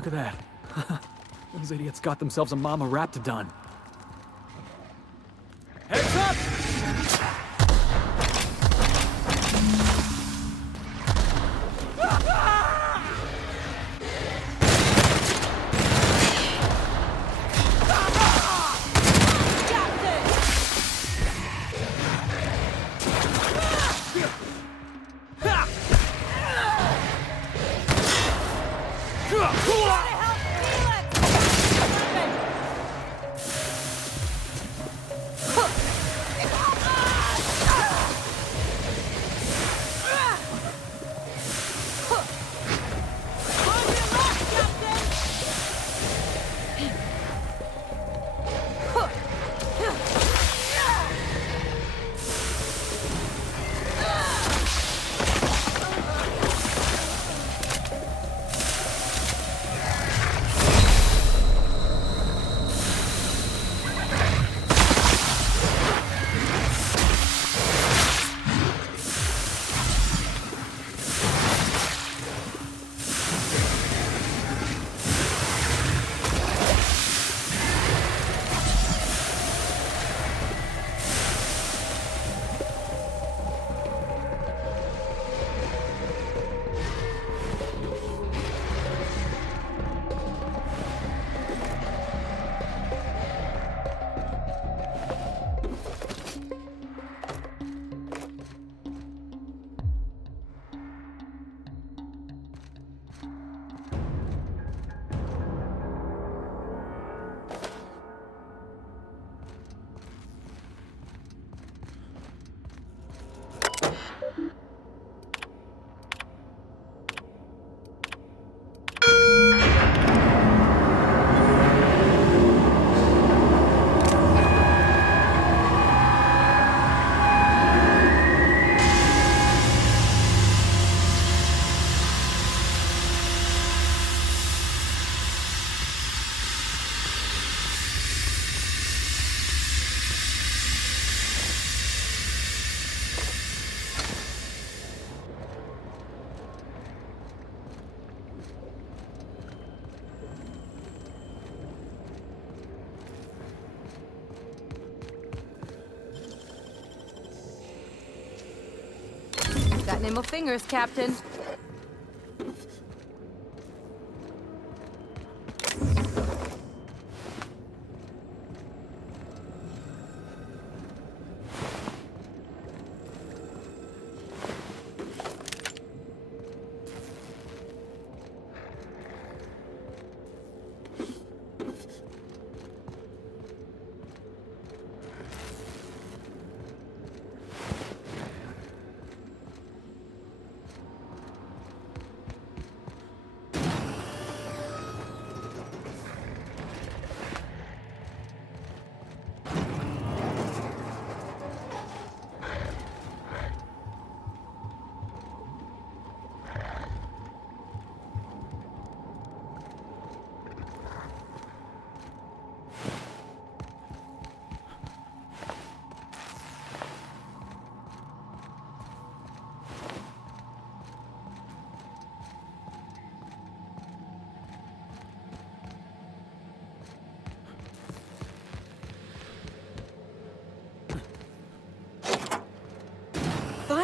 Look at that. Those idiots got themselves a mama raptidon. Heads up! Got nimble fingers, Captain.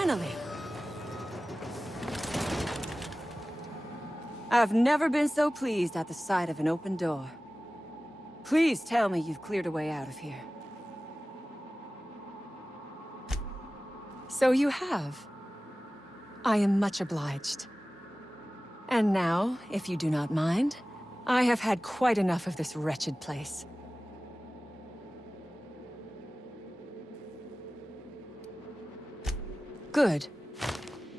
Finally! I've never been so pleased at the sight of an open door. Please tell me you've cleared a way out of here. So you have. I am much obliged. And now, if you do not mind, I have had quite enough of this wretched place. Good.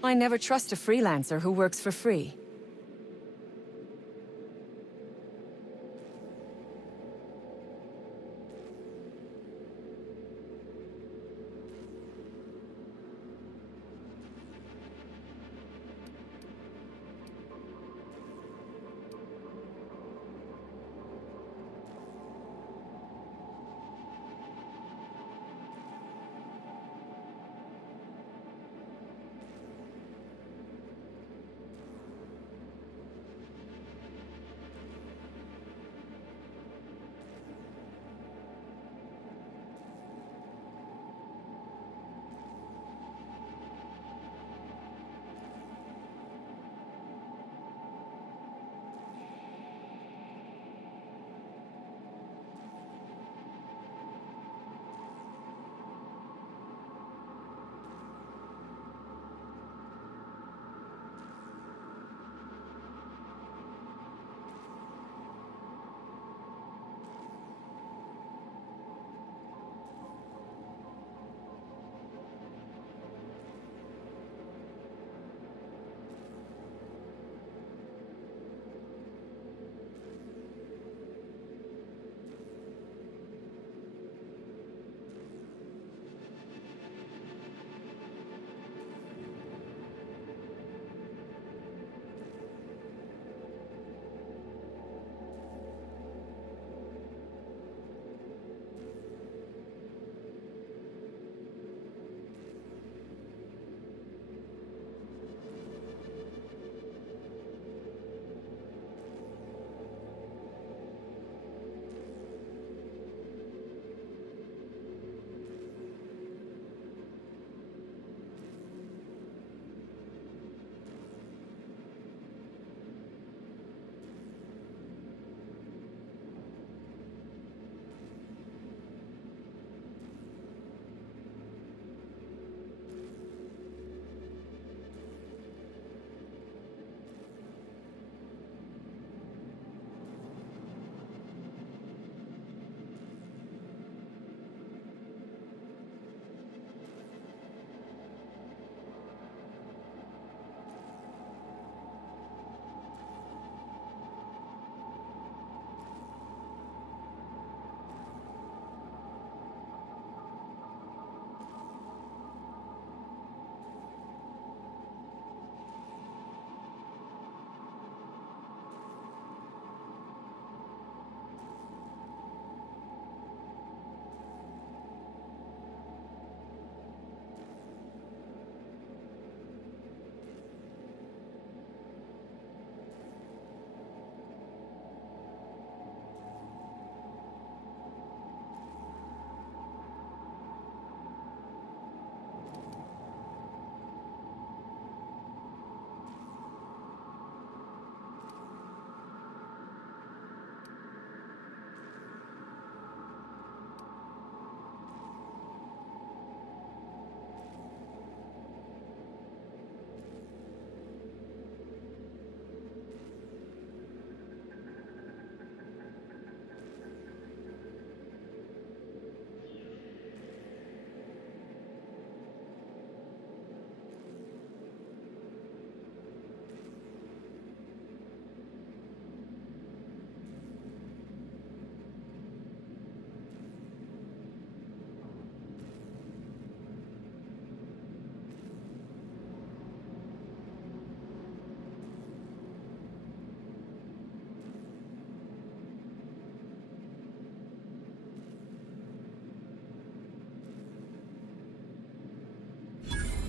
I never trust a freelancer who works for free.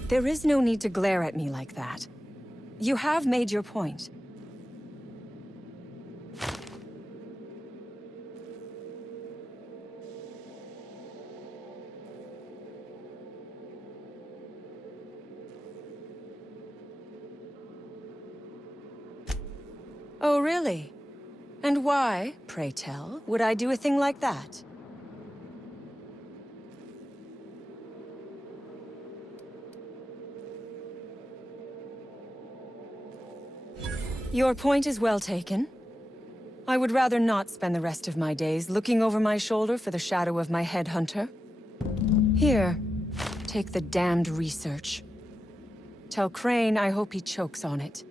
There is no need to glare at me like that. You have made your point. Oh, really? And why, pray tell, would I do a thing like that? Your point is well taken. I would rather not spend the rest of my days looking over my shoulder for the shadow of my headhunter. Here, take the damned research. Tell Crane I hope he chokes on it.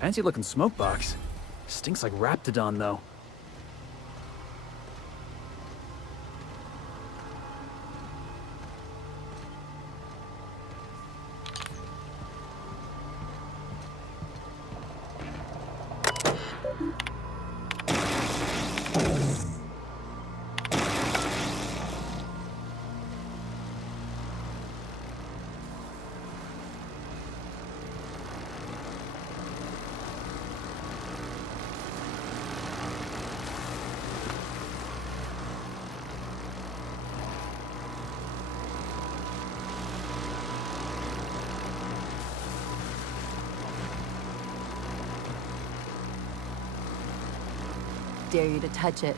Fancy looking smoke box. Stinks like Raptidon, though. Dare you to touch it.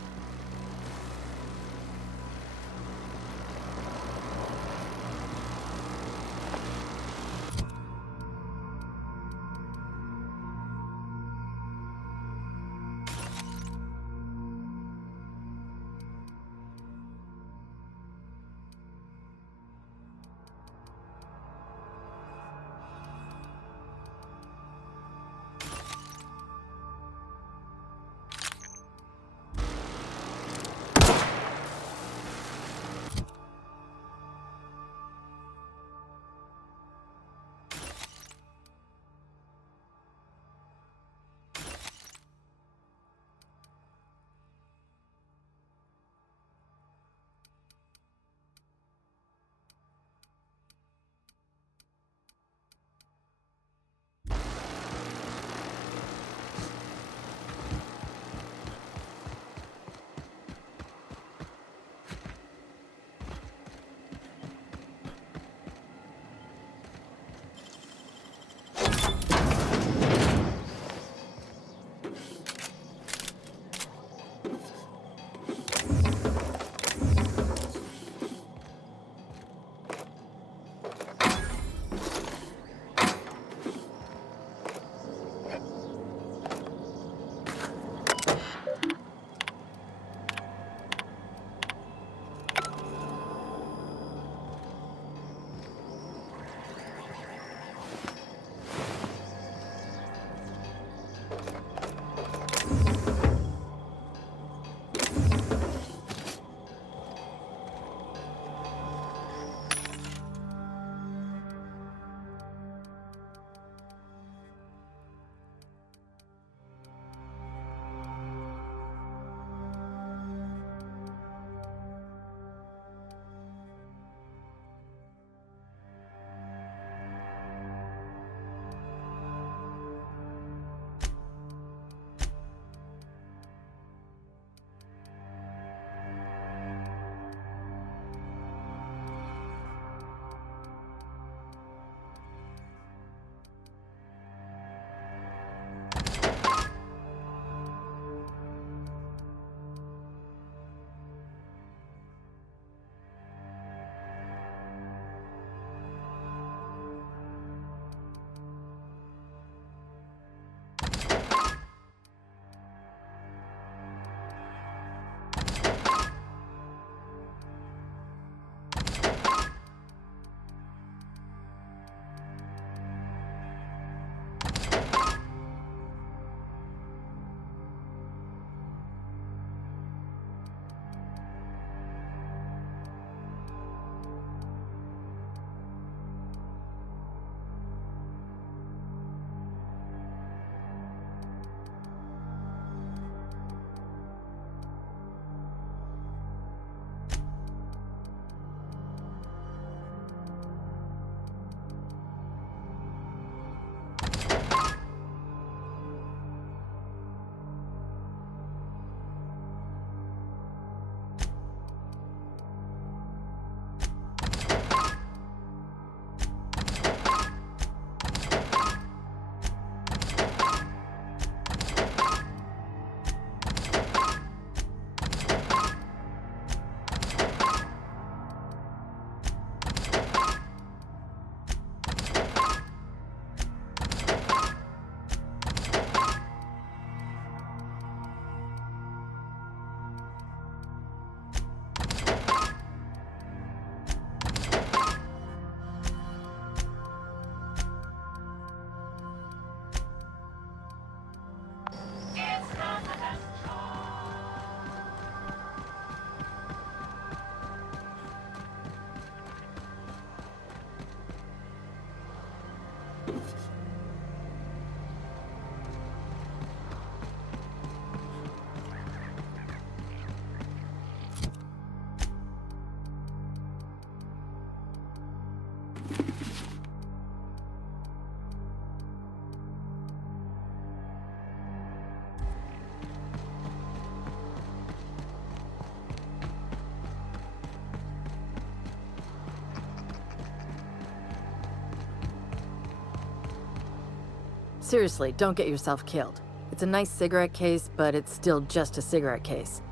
Seriously, don't get yourself killed. It's a nice cigarette case, but it's still just a cigarette case.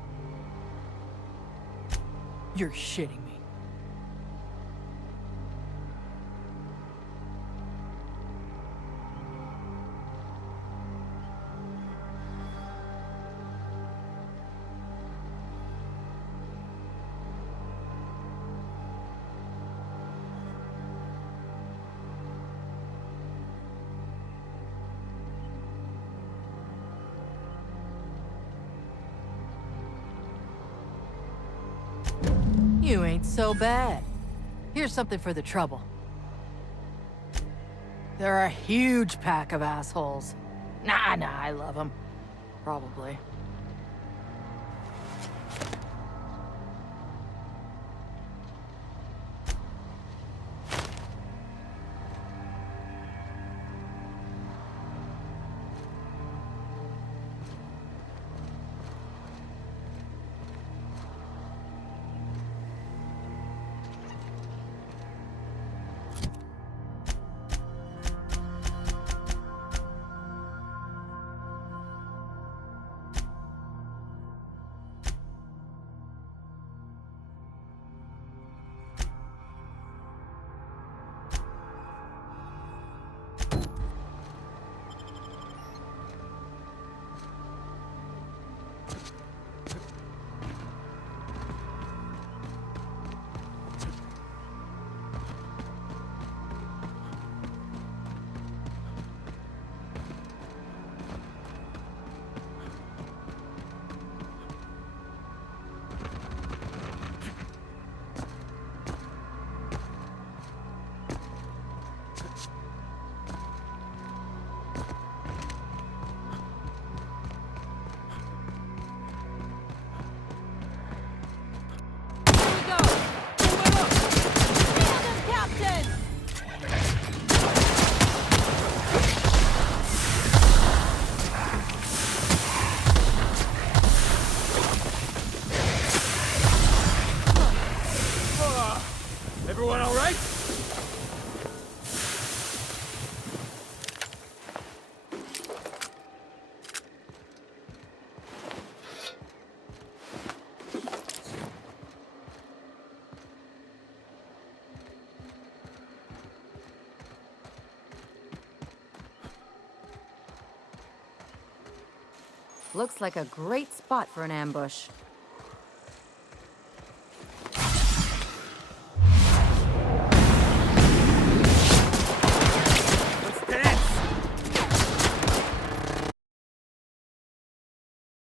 You're shitting me. You ain't so bad. Here's something for the trouble. They're a huge pack of assholes. Nah, I love them. Probably. Everyone all right? Looks like a great spot for an ambush.